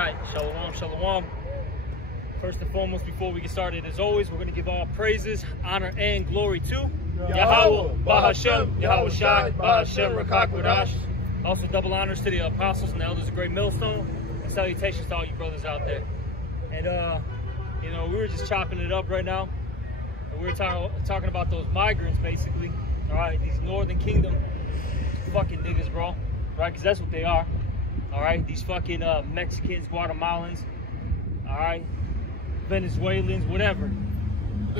right, shalom, shalom. First and foremost, before we get started, as always, we're going to give all praises, honor, and glory to Yahweh, Bahashem, Yahweh Shai, Bahashem, Rakakwadash. Also, double honors to the apostles and the elders of Great Millstone, and salutations to all you brothers out there. And, you know, we were just chopping it up right now. And we were talking about those migrants, basically. All right, these Northern Kingdom fucking niggas, bro. Right, because that's what they are. All right, these fucking Mexicans, Guatemalans, all right, Venezuelans, whatever.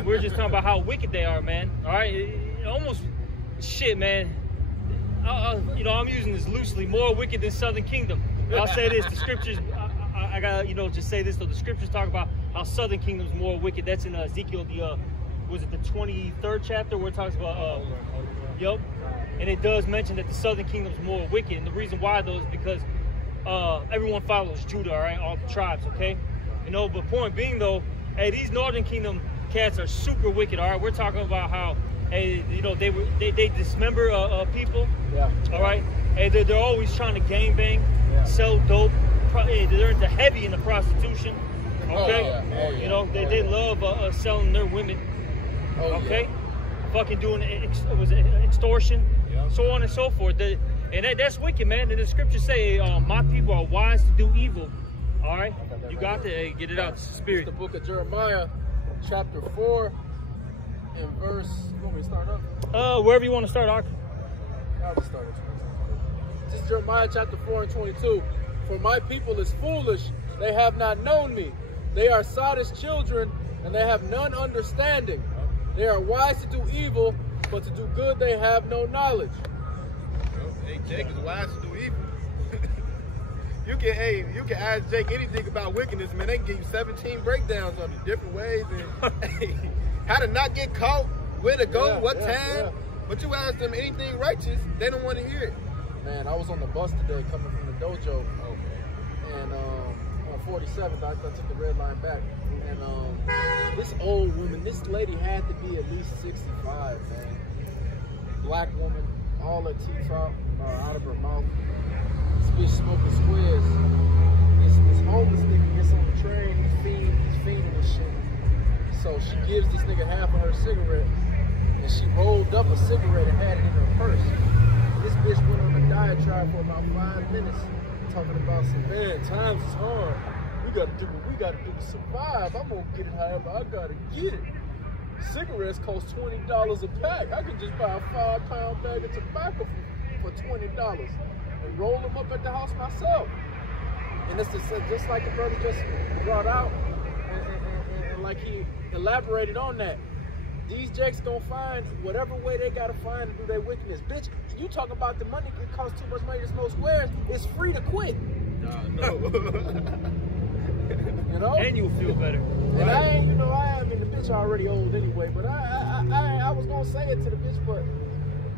We're just talking about how wicked they are, man. All right, it almost, shit, man. You know, I'm using this loosely. More wicked than Southern Kingdom. I'll say this: the scriptures. I gotta, you know, just say this. So the scriptures talk about how Southern Kingdom's more wicked. That's in Ezekiel, was it the 23rd chapter, where it talks about, yep. And it does mention that the Southern Kingdom's more wicked. And the reason why, though, is because everyone follows Judah, all right, all the tribes, okay? You know, but point being, though, hey, these Northern Kingdom cats are super wicked, all right? We're talking about how, hey, you know, they dismember people, yeah. All right? Hey, they're always trying to gangbang, yeah. Sell dope. They're into heavy into prostitution, okay? Oh, yeah. Oh, yeah. You know, they love selling their women, okay? Yeah. Fucking doing extortion, yeah. So on and so forth. And that's wicked, man. And the scriptures say, my people are wise to do evil. All right? You got to get it out, spirit. It's the book of Jeremiah, chapter 4, and verse, you want me to start up? Wherever you want to start, Ark. I'll just start it. This is Jeremiah chapter 4 and 22. For my people is foolish, they have not known me. They are sottish children, and they have none understanding. They are wise to do evil, but to do good they have no knowledge. Hey, Jake is wise to do evil. You can ask Jake anything about wickedness, man. They can give you 17 breakdowns on the different ways and how to not get caught, where to go, what time. Yeah. But you ask them anything righteous, they don't want to hear it. Man, I was on the bus today coming from the dojo, and on 47th, I took the red line back, and this old woman, this lady had to be at least 65, man. Black woman, all her teeth out of her mouth. This bitch smoking squares. This homeless nigga gets on the train, he's fiending this shit. So she gives this nigga half of her cigarette, and she rolled up a cigarette and had it in her purse. This bitch went on a diatribe for about 5 minutes, talking about some, man, times is hard. We gotta do what we gotta do to survive. I'm gonna get it however I gotta get it. Cigarettes cost $20 a pack. I could just buy a 5-pound bag of tobacco for $20 and roll them up at the house myself. And it's just like the brother just brought out, and like he elaborated on that. These jakes gonna find whatever way they gotta find to do their wickedness. Bitch, you talk about the money, it costs too much money to smoke squares, it's free to quit. No. You know? And you'll feel better. And right? I mean, the bitch already old anyway, but I was gonna say it to the bitch, but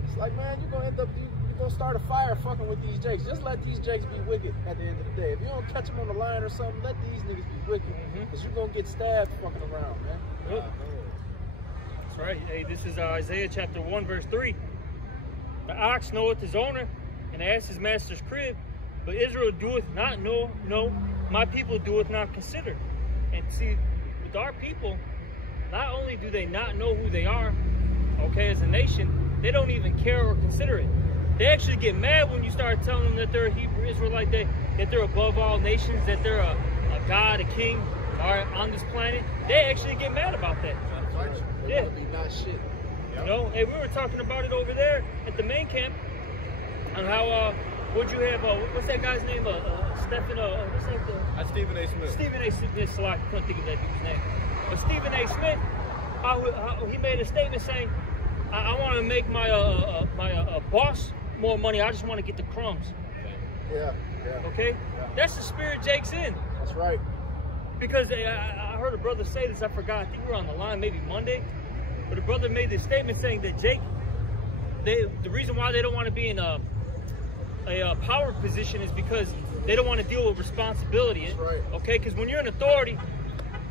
it's like, man, you're gonna end up, you're gonna start a fire fucking with these jakes. Just let these jakes be wicked at the end of the day. If you don't catch them on the line or something, let these niggas be wicked, because you're gonna get stabbed fucking around, man. That's right. Hey, this is Isaiah chapter 1, verse 3. The ox knoweth his owner, and the ass his master's crib, but Israel doeth not know, no, my people doeth not consider. And see, with our people, not only do they not know who they are, okay, as a nation, they don't even care or consider it. They actually get mad when you start telling them that they're a Hebrew Israelite, that they're above all nations, that they're a god, a king, all right, on this planet. They actually get mad about that. Yeah. Be not shit. You know, hey, we were talking about it over there at the main camp on how, what'd you have, what's that guy's name? Stephen, what's that? Stephen A. Smith. Stephen A. Smith, I couldn't think of that dude's name. But Stephen A. Smith, how he made a statement saying, I want to make my boss more money. I just want to get the crumbs. Yeah. Okay? Yeah. That's the spirit Jake's in. That's right. Because I heard a brother say this, I forgot, I think we were on the line maybe Monday, but a brother made this statement saying that Jake, the reason why they don't want to be in a power position is because they don't want to deal with responsibility. That's right. Okay, because when you're in authority,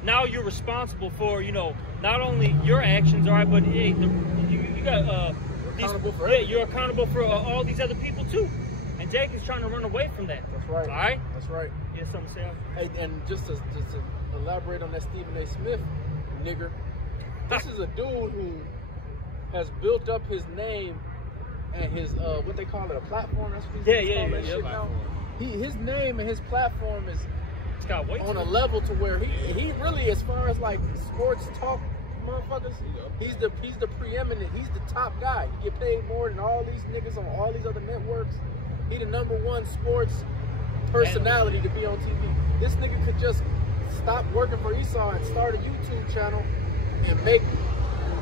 now you're responsible for, you know, not only your actions, all right, but hey, you got accountable for you're accountable for all these other people too. And Jake is trying to run away from that. That's right. All right? That's right. You have something to say? Hey, and just to elaborate on that Stephen A. Smith nigger, this is a dude who has built up his name and his what they call it, a platform. That's what Yeah, that shit now. His name and his platform is on a level to where he really, as far as like sports talk motherfuckers, he's the preeminent, he's the top guy. He get paid more than all these niggas on all these other networks. He the #1 sports personality to be on TV. This nigga could just stop working for Esau and start a YouTube channel and make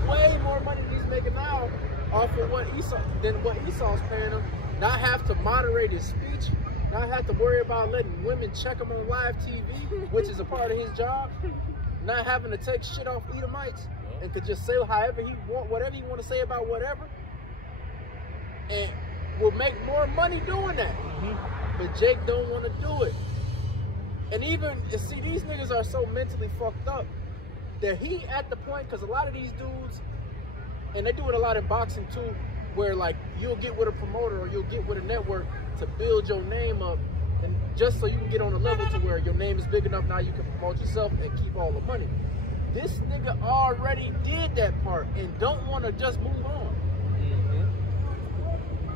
way more money than he's making now off of what Esau's paying him. Not have to moderate his speech, not have to worry about letting women check him on live TV, which is a part of his job. Not having to take shit off Edomites, and could just say however he want, whatever he want to say about whatever, and will make more money doing that. But Jake don't want to do it. And even, see, these niggas are so mentally fucked up that he at the point, because a lot of these dudes, and they do it a lot in boxing too, where like you'll get with a promoter or you'll get with a network to build your name up, and just so you can get on a level to where your name is big enough now you can promote yourself and keep all the money. This nigga already did that part and don't want to just move on.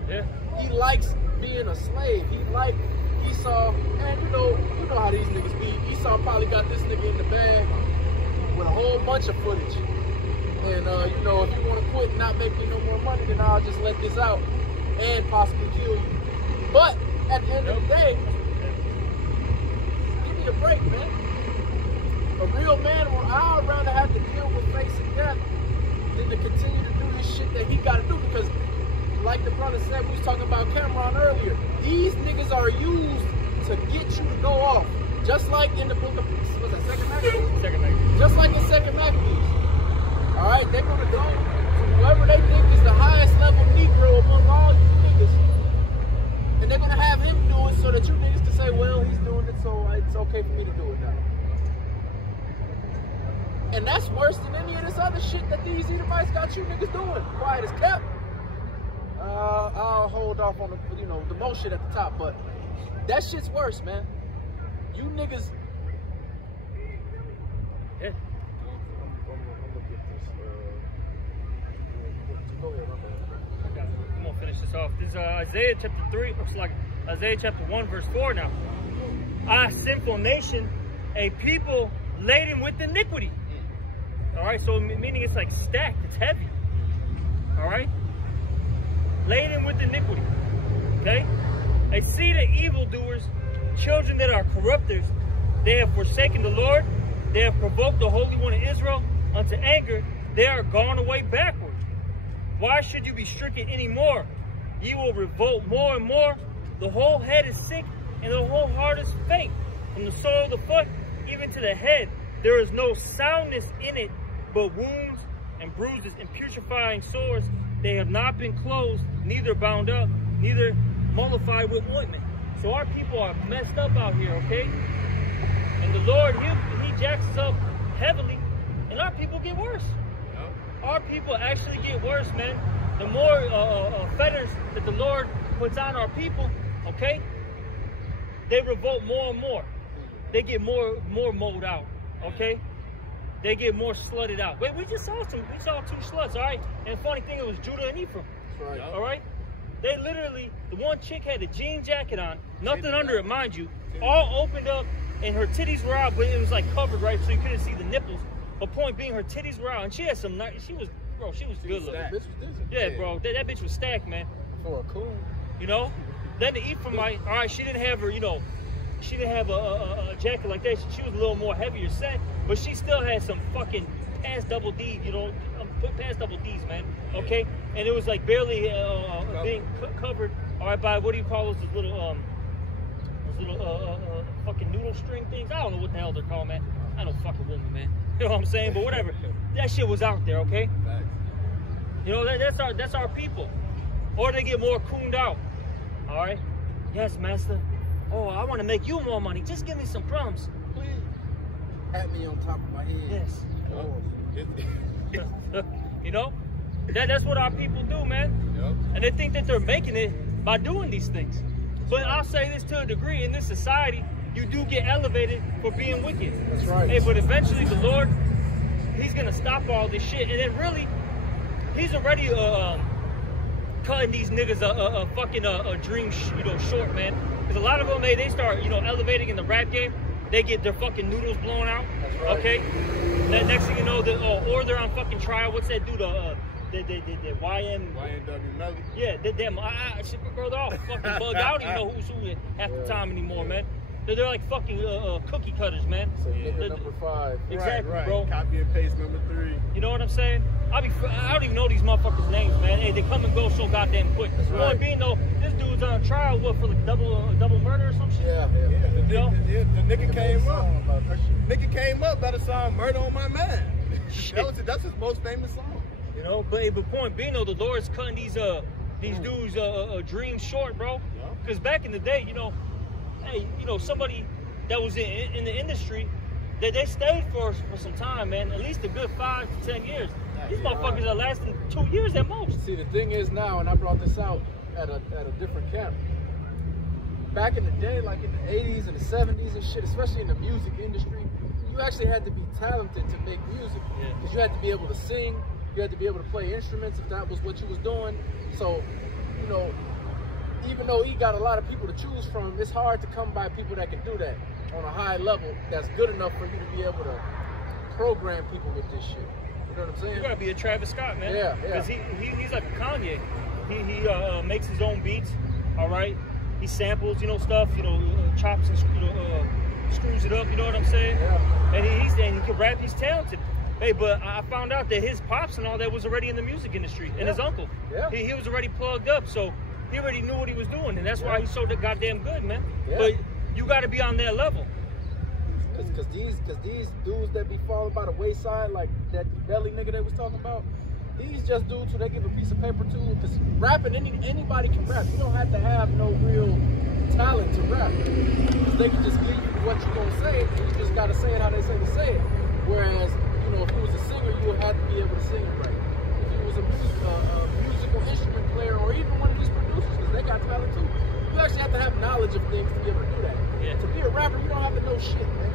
Yeah. He likes being a slave. He like Esau, and you know how these niggas be. Esau probably got this nigga in the bag with a whole bunch of footage. And you know, if you want to quit and not make me no more money, then I'll just let this out and possibly kill you. But at the end of the day, give me a break, man. A real man, or I'd rather have to deal with facing death than to continue to do this shit that he got to do. Because, like the brother said, we was talking about Cameron earlier, these niggas are used to get you to go off. Just like in the book of, what's that, Second Maccabees? Second Maccabees. Just like in Second Maccabees. All right, they're going to go to whoever they think is the highest level Negro among all you niggas. And they're going to have him do it so that you niggas can say, well, he's doing it, so it's okay for me to do it now. And that's worse than any of this other shit that these Edomites got you niggas doing. Quiet as kept. I'll hold off on the, you know, the most shit at the top, but that shit's worse, man. You niggas. Yeah. I'm gonna get this. Go ahead, I'm gonna finish this off. This is Isaiah chapter 3. Looks like Isaiah chapter 1, verse 4 now. Ah, sinful nation, a people laden with iniquity. All right, so meaning it's like stacked, it's heavy. All right, laden with iniquity. Okay, a seed of evildoers, children that are corrupters. They have forsaken the Lord. They have provoked the Holy One of Israel unto anger. They are gone away backward. Why should you be stricken anymore? Ye will revolt more and more. The whole head is sick, and the whole heart is faint. From the sole of the foot even to the head, there is no soundness in it, but wounds and bruises and putrefying sores. They have not been closed, neither bound up, neither mollified with ointment. So our people are messed up out here, okay? And the Lord, he jacks us up heavily, and our people get worse. Our people actually get worse, man. The more fetters that the Lord puts on our people, okay, they revolt more and more. They get more mowed out, okay? They get more slutted out. Wait, we saw 2 sluts, all right? And the funny thing, it was Judah and Ephraim, right. All right? They literally, the one chick had a jean jacket on, nothing under it, mind you, all opened up, and her titties were out, but it was like covered, right? So you couldn't see the nipples. But point being, her titties were out, and she had some nice, she was good looking. Yeah, bro, that bitch was stacked, man. For a coon. You know? Then the Ephraimite, all right, she didn't have her, you know, she didn't have a jacket like that. She was a little more heavier set, but she still had some fucking past double D, you know, past double D's, man. Okay? And it was like barely being covered, all right, by, what do you call those little fucking noodle string things? I don't know what the hell they're called, man. I don't fucking woman, man. You know what I'm saying? But whatever. That shit was out there, okay? You know, that's our people. Or they get more cooned out. All right? Yes, master. Oh, I want to make you more money. Just give me some crumbs. Please. Pat me on top of my head. Yes. You know? That's what our people do, man. Yep. And they think that they're making it by doing these things. But I'll say this to a degree, in this society, you do get elevated for being wicked. That's right. Hey, but eventually the Lord, he's going to stop all this shit. And then really, he's already cutting these niggas a fucking dream, short, man. Because a lot of them, they start, elevating in the rap game. They get their fucking noodles blown out. That's right. Okay? Then next thing you know, or they're on fucking trial. What's that dude? The YNW Melly. Yeah, bro, they're all fucking bugged out. You know who's who half the time anymore, man. They're like fucking cookie cutters, man. So nigga number 5. Exactly, right. bro. Copy and paste number 3. You know what I'm saying? I don't even know these motherfuckers' names, man. Hey, they come and go so goddamn quick. That's right. Point being though, this dude's on trial for like double murder or some shit. Yeah. The nigga came up. About that shit. Nigga came up by the song "Murder on My Man." That's his most famous song. You know, but point being though, the Lord's cutting these dudes dreams short, bro. Because back in the day, hey, somebody that was in the industry, they stayed for some time, man. At least a good 5 to 10 years. These motherfuckers are lasting 2 years at most. See, the thing is now, and I brought this out at a different camp. Back in the day, like in the 80s and the 70s and shit, especially in the music industry, you actually had to be talented to make music. Because you had to be able to sing, you had to be able to play instruments if that was what you was doing. So, even though he got a lot of people to choose from, it's hard to come by people that can do that on a high level that's good enough for you to be able to program people with this shit. You know what I'm saying? You gotta be a Travis Scott, man. Yeah. Because he's like a Kanye. He makes his own beats, all right? He samples, stuff, chops and screws it up, you know what I'm saying? Yeah. And he can rap, he's talented. Hey, but I found out that his pops and all that was already in the music industry, and his uncle. Yeah. He was already plugged up, so he already knew what he was doing, and that's why he's so goddamn good, man. Yeah. But you got to be on their level. Cause these dudes that be falling by the wayside, like that belly nigga they was talking about, these just dudes who they give a piece of paper to. Cause rapping, anybody can rap. You don't have to have no real talent to rap. Cause they can just give you what you gonna say, and you just gotta say it how they say to say it. Whereas, if you was a singer, you would have to be able to sing it right. If you was a musical instrument player, or even one of these producers, cause they got talent too, you actually have to have knowledge of things to be able to do that. Yeah. To be a rapper, you don't have to know shit, man.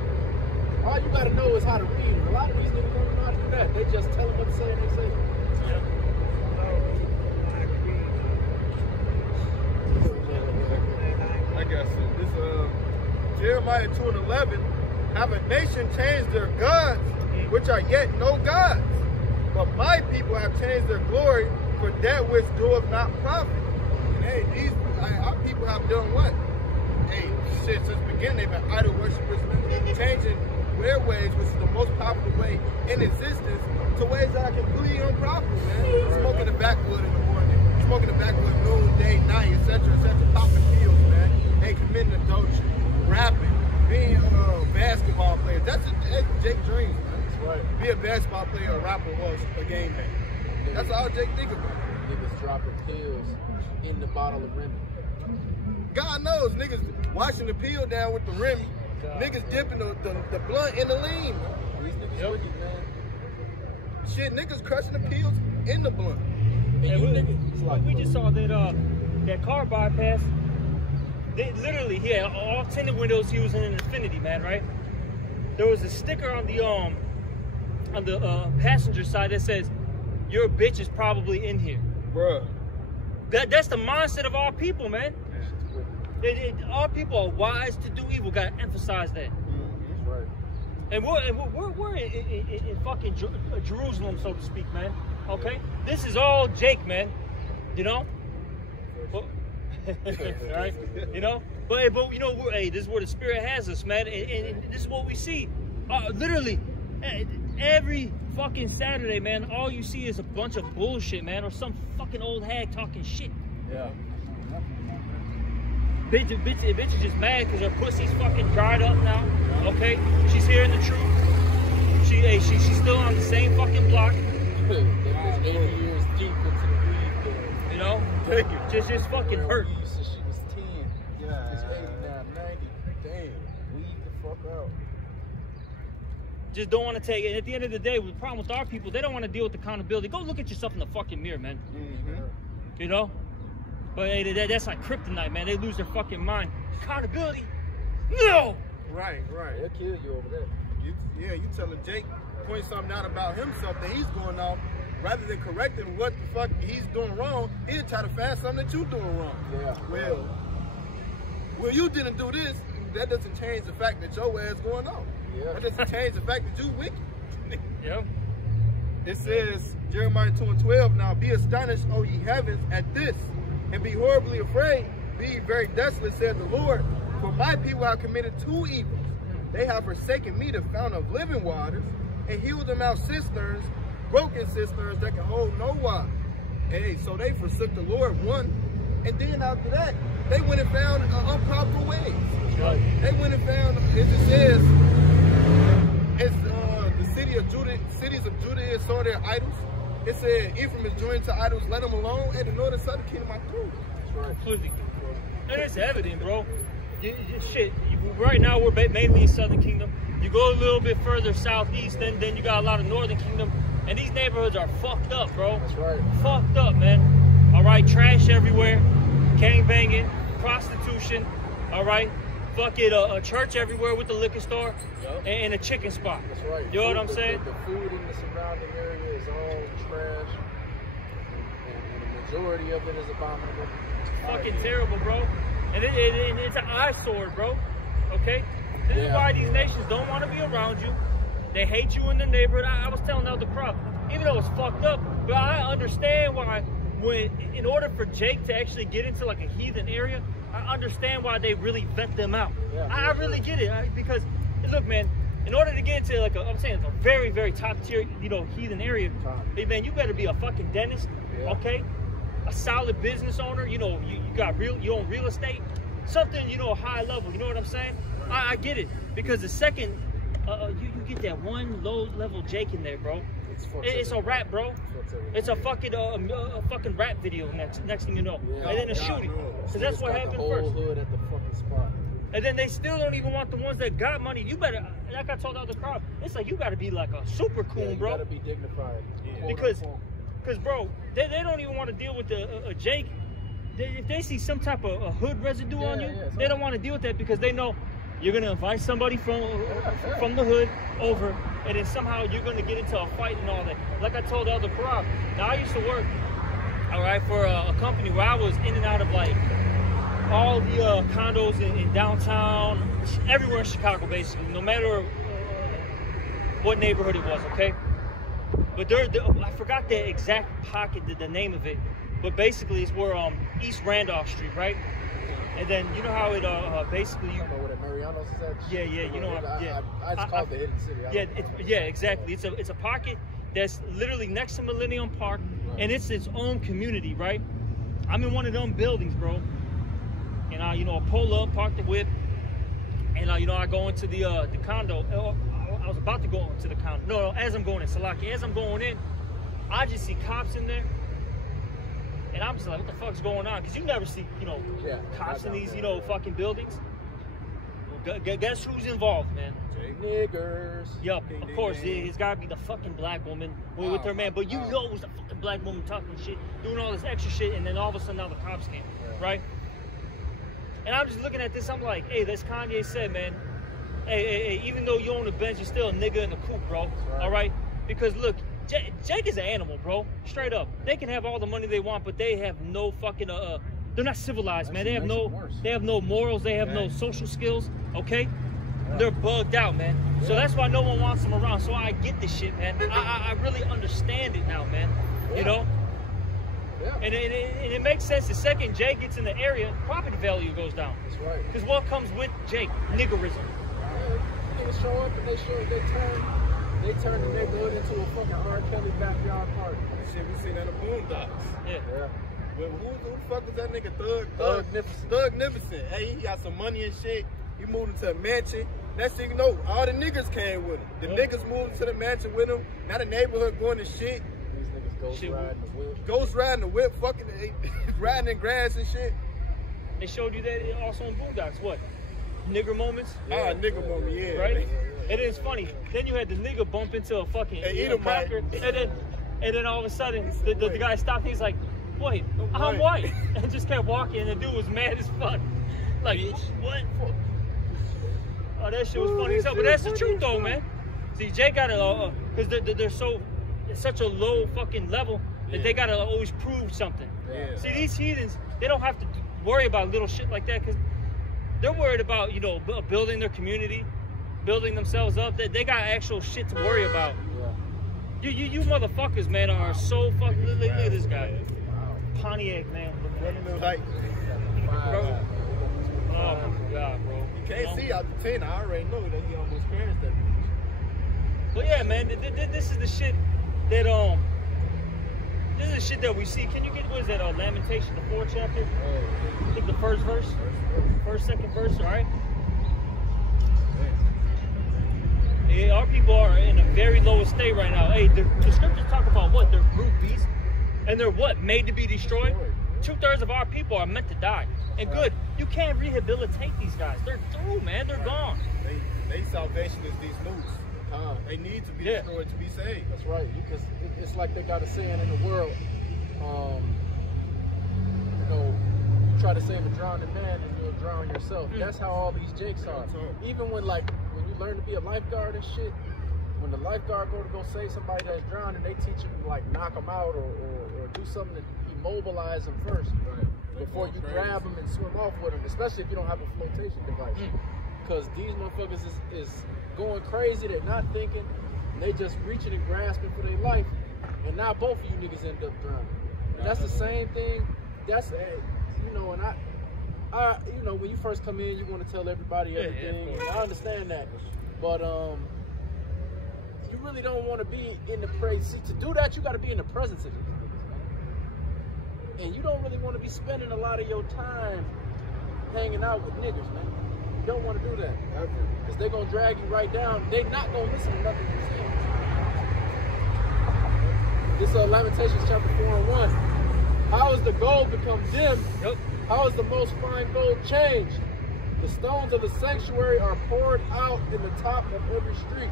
All you gotta know is how to read. A lot of these niggas don't know how to do that. They just tell them what to say and they say it. I guess this Jeremiah 2:11, have a nation changed their gods, which are yet no gods. But my people have changed their glory for that which doeth not profit. And hey, our people have done what? Hey, shit, since the beginning they've been idol worshipers, changing their ways, which is the most popular way in existence, to ways that are completely unprofitable, man. Smoking the backwood in the morning, smoking the backwood noonday, night, etc., popping pills, man. Hey, committing adultery, rapping, being basketball players. That's Jake dreams, man. That's right. Be a basketball player, a rapper, or a game man. That's all Jake think about. Niggas dropping pills in the bottle of Remy. God knows, niggas washing the pill down with the Remy. Niggas dipping the blunt in the lean. These niggas wicked, man. Shit, niggas crushing the pills in the blunt. And we just saw that car bypass. They literally, he had all tinted windows. He was in an Infiniti, man, right? There was a sticker on the passenger side that says, "Your bitch is probably in here." Bruh. That's the mindset of our people, man. Our people are wise to do evil. Gotta emphasize that. That's right. And we're in fucking Jerusalem, so to speak, man. Okay, this is all Jake, man. Well, right? But this is where the Spirit has us, man. And this is what we see. Literally, every fucking Saturday, man. All you see is a bunch of bullshit, man, or some fucking old hag talking shit. Yeah. Bitch is just mad because her pussy's fucking dried up now. Okay, she's hearing the truth. She's still on the same fucking block. That was 80 years deep into the weed game. Just fucking hurt. Weed since she was 10. Yeah. It's 89, 90. Damn. Weed the fuck out. Just don't want to take it. At the end of the day, the problem with our people, they don't want to deal with accountability. Go look at yourself in the fucking mirror, man. Mm-hmm. But hey, that's like kryptonite, man. They lose their fucking mind. Accountability? No! Right. They'll kill you over there. You telling Jake, point something out about himself that he's going off, rather than correcting what the fuck he's doing wrong, he'll try to find something that you're doing wrong. Yeah. Well, you didn't do this. That doesn't change the fact that your ass going on. Yeah. That doesn't change the fact that you wicked. Yep. It says, Jeremiah 2:12, now be astonished, O ye heavens, at this, and be horribly afraid. Be very desolate, said the Lord. For my people have committed 2 evils. They have forsaken me, the fountain of living waters, and hewed them out cisterns, broken cisterns that can hold no water. Hey, so they forsook the Lord, one. And then after that, they went and found unprofitable ways. Right. They went and found, as it says, it's the cities of Judah is saw their idols. It said, Ephraim is joined to idols, let them alone, and the northern southern kingdom I through. Completely. And it's evident, bro. Right now we're mainly in Southern Kingdom. You go a little bit further southeast, then you got a lot of Northern Kingdom, and these neighborhoods are fucked up, bro. That's right. Fucked up, man. All right, trash everywhere, gang banging, prostitution. All right, fuck it, a church everywhere with the liquor store, Yep. and a chicken spot. That's right. You know what I'm saying? The food in the surrounding area is all trash, and the majority of it is abominable. Fucking terrible, bro. And it's an eyesore, bro. Okay? This is why these nations don't want to be around you. They hate you in the neighborhood. I was telling Elder Crop, even though it's fucked up, but I understand why, in order for Jake to actually get into like a heathen area, I understand why they really vet them out. Yeah, I really get it. Because, look, man, in order to get into like a very, very top tier, heathen area, hey, man, you better be a fucking dentist, okay? A solid business owner, you own real estate, something, high level, you know what I'm saying? I get it, because the second you get that one low level Jake in there, bro, it's a rap, bro. It's a fucking fucking rap video next thing you know, and then a shooting, because that's what happened whole first. Hood at the fucking spot. And then they still don't even want the ones that got money. You better, like I told the other crowd, it's like you gotta be like a super coon, bro. You gotta be dignified. Because, bro, they don't even want to deal with a Jake. If they see some type of a hood residue on you, they don't want to deal with that, because they know you're gonna invite somebody from the hood over, and then somehow you're gonna get into a fight and all that. Like I told the other crowd, now I used to work, all right, for a company where I was in and out of like all the condos in downtown, everywhere in Chicago, basically, no matter what neighborhood it was, okay? But I forgot the exact pocket, the name of it, but basically it's where East Randolph Street, right? And then you know how it basically. You know where the Mariano's is at? Yeah, you know. I just call it the hidden city. Exactly. It's a pocket that's literally next to Millennium Park, and it's its own community, right? I'm in one of them buildings, bro, and I pull up, park the whip, and I go into the condo. I was about to go into the condo. No, as I'm going in, Salaki, as I'm going in, I just see cops in there. And I'm just like, what the fuck's going on? Because you never see, cops in these, fucking buildings. Well, guess who's involved, man? Niggers. Yup, of course. It's got to be the fucking black woman with her man. But you know it was the fucking black woman talking shit, doing all this extra shit, and then all of a sudden now the cops came, right? And I'm just looking at this, I'm like, hey, that's Kanye said, man. Hey, even though you own a Benz, you're still a nigga in the coop, bro. All right? Because look, Jake is an animal, bro. Straight up. They can have all the money they want, but they have no fucking they're not civilized, man. They have no morals, they have no social skills, okay? They're bugged out, man. So that's why no one wants them around. So I get this shit, man. I really understand it now, man. You know? Yeah. And it makes sense. The second Jake gets in the area, property value goes down. That's right. Because what comes with Jake? Niggerism. Niggas show up and they turn the neighborhood into a fucking R. Kelly backyard party. Shit, we seen that in the Boondocks. Yeah. Well, who the fuck is that nigga? Thugnificent. Thugnificent. Hey, he got some money and shit. He moved into a mansion. Next thing you know, all the niggas came with him. The niggas moved into the mansion with him. Now the neighborhood going to shit. These niggas riding the whip. Ghost riding the whip, fucking riding in grass and shit. They showed you that also in Boondocks. What? Nigger moments? Nigga moment, yeah. Right? And it's funny. Then you had the nigga bump into a fucking cracker. And then all of a sudden, the guy stopped. He's like, wait, I'm white. And just kept walking, and the dude was mad as fuck. Like, what? Oh, that shit was funny as hell. But that's the truth, though, man. See, Jay got to, because they're so, it's such a low fucking level that they got to always prove something. Yeah. See, these heathens, they don't have to worry about little shit like that, because they're worried about, you know, building their community, building themselves up. They got actual shit to worry about. You motherfuckers, man, are so fucking. Look at this guy. Pontiac, man. Like, Bro. Oh my God, bro. you can't see out the 10. I already know that he almost crashed that. But yeah, man, this is the shit that this is the shit that we see. Can you get, what is that? Lamentation, the 4th chapter. I think the first verse, second verse. All right. Yeah, our people are in a very low state right now. Hey, the scriptures talk about what? They're brute beasts, and they're what? Made to be destroyed. 2/3 of our people are meant to die. And good, you can't rehabilitate these guys. They're through, man. They're gone. They salvation is these nukes. They need to be destroyed to be saved. That's right. Because it's like they got a saying in the world. You know, you try to save a drowning man and you'll drown yourself. That's how all these jakes are. Even when you learn to be a lifeguard and shit, when the lifeguard go save somebody that's drowning, they teach them to like knock them out or do something to immobilize them first before you grab them and swim off with them, especially if you don't have a flotation device. Because these motherfuckers is going crazy, they're not thinking, they just reaching and grasping for their life, and now both of you niggas end up drowning. And that's the same thing. That's you know, and I you know, when you first come in, you want to tell everybody everything. And I understand that, but you really don't want to be in the presence. See, to do that, you got to be in the presence of these niggas, man. And you don't really want to be spending a lot of your time hanging out with niggas, man. You don't want to do that, because they're gonna drag you right down. They're not gonna listen to nothing you say. This Lamentations chapter 4:1. How is the gold become dim? How is the most fine gold changed? The stones of the sanctuary are poured out in the top of every street.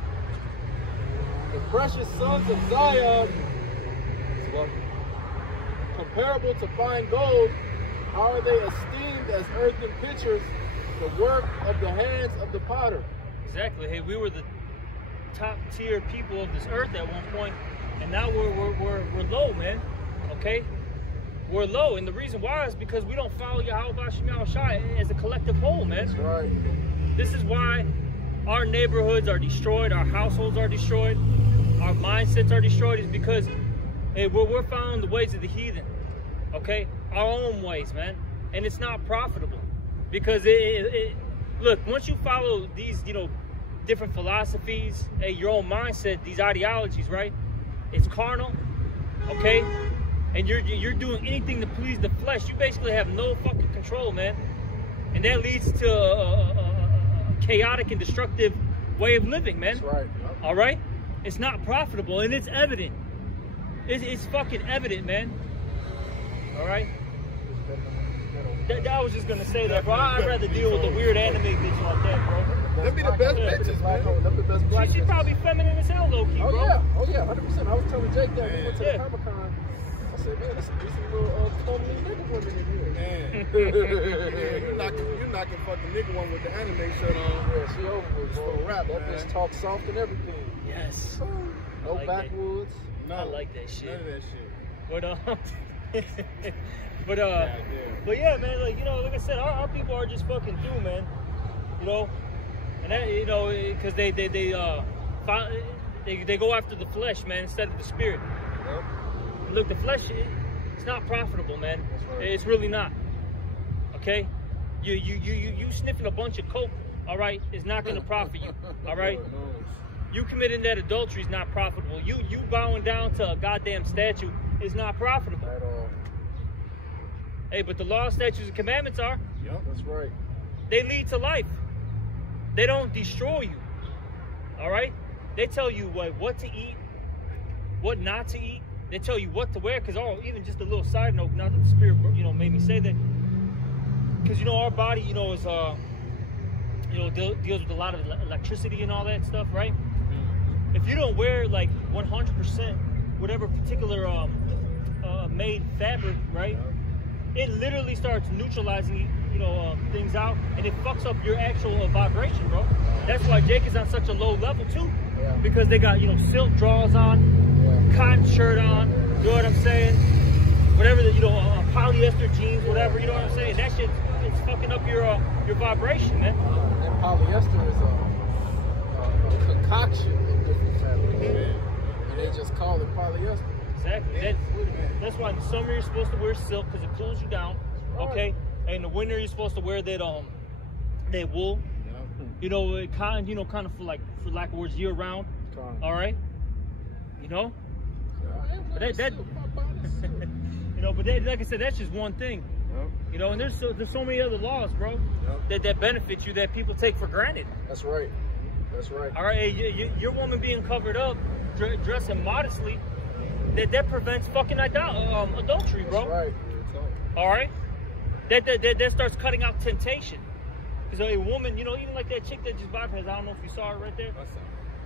The precious sons of Zion, comparable to fine gold, how are they esteemed as earthen pitchers, the work of the hands of the potter? Exactly. Hey, we were the top tier people of this earth at one point, and now we're low, man. Okay, we're low, and the reason why is because we don't follow Yahweh Shai as a collective whole, man. That's right. This is why our neighborhoods are destroyed, our households are destroyed, our mindsets are destroyed. Is because hey, we're following the ways of the heathen. Okay, our own ways, man, and it's not profitable. Because look, once you follow these, you know, different philosophies, hey, your own mindset, these ideologies, right? It's carnal, okay? And you're doing anything to please the flesh. You basically have no fucking control, man. And that leads to a chaotic and destructive way of living, man. That's right. All right? It's not profitable, and it's evident. It's fucking evident, man. All right? I was just gonna say that, bro. I'd rather deal with the weird anime bitch like that, bro. Them be the best bitches, man. Them the best black She's probably feminine as hell, low key, bro. Oh yeah, 100%. I was telling Jake that we went to the Comic-Con. I said, man, there's some little cuddly nigga women in here. Man, you knocking fucking nigga one with the anime shirt on. Yeah, she over with, bro. Rap, that bitch talk soft and everything. Yes. No like backwoods. No, I like that shit. None of that shit. But yeah, man, like, you know, like I said, our people are just fucking through, man. You know, and that, you know, because they go after the flesh, man, instead of the spirit. Yep. Look, the flesh, it's not profitable, man. Right. It's really not. Okay, you sniffing a bunch of coke, all right, is not going to profit you, all right. You committing that adultery is not profitable. You bowing down to a goddamn statue is not profitable At all. Hey, but the law, statutes, and commandments are. Yep, that's right. They lead to life. They don't destroy you. All right? They tell you what to eat, what not to eat. They tell you what to wear. Because, even just a little side note, not that the Spirit, you know, made me say that. Because, you know, our body, you know, is, you know, deals with a lot of electricity and all that stuff, right? If you don't wear, like, 100% whatever particular made fabric, right? It literally starts neutralizing, things out, and it fucks up your actual vibration, bro. That's why Jake is on such a low level too, because they got silk drawers on, cotton shirt on. You know what I'm saying? Whatever polyester jeans, whatever. You know what I'm saying? That shit, it's fucking up your vibration, man. And polyester is a concoction of different fabrics, and they just call it polyester. Exactly. That's why in the summer you're supposed to wear silk because it cools you down. Okay. And in the winter you're supposed to wear that wool. It kind of for lack of words, year round. All right. But like I said, that's just one thing. And there's so many other laws, bro, that benefit you that people take for granted. That's right. That's right. All right. Your woman being covered up, dressing modestly. That prevents fucking adultery, bro. That's right. All right. That starts cutting out temptation. Because a woman, even like that chick that just bypassed, I don't know if you saw her right there.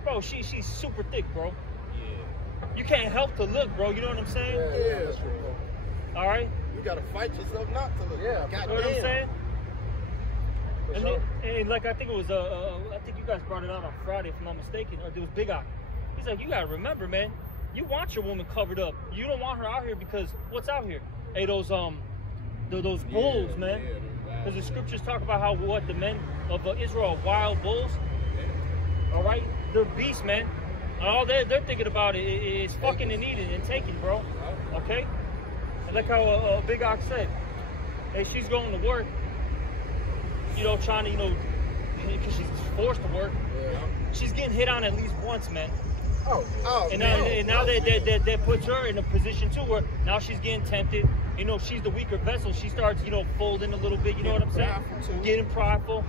Bro, she's super thick, bro. Yeah. You can't help to look, bro. You know what I'm saying? Yeah. That's right. All right. You gotta fight yourself not to look. Yeah. You know what I'm saying? For sure. And like I think it was I think you guys brought it out on Friday, if I'm not mistaken, or it was Big Eye. He's like, you gotta remember, man. You want your woman covered up. You don't want her out here because what's out here? Hey, those bulls, man. Because the scriptures talk about how the men of Israel are wild bulls. All right, they're beasts, man. All they're thinking about is fucking and eating and taking, bro. Okay. And like how Big Ox said, hey, she's going to work. Trying to because she's forced to work. Yeah. She's getting hit on at least once, man. And man. now that puts her in a position too where now she's getting tempted. She's the weaker vessel. She starts, folding a little bit. You know what I'm saying? Getting prideful.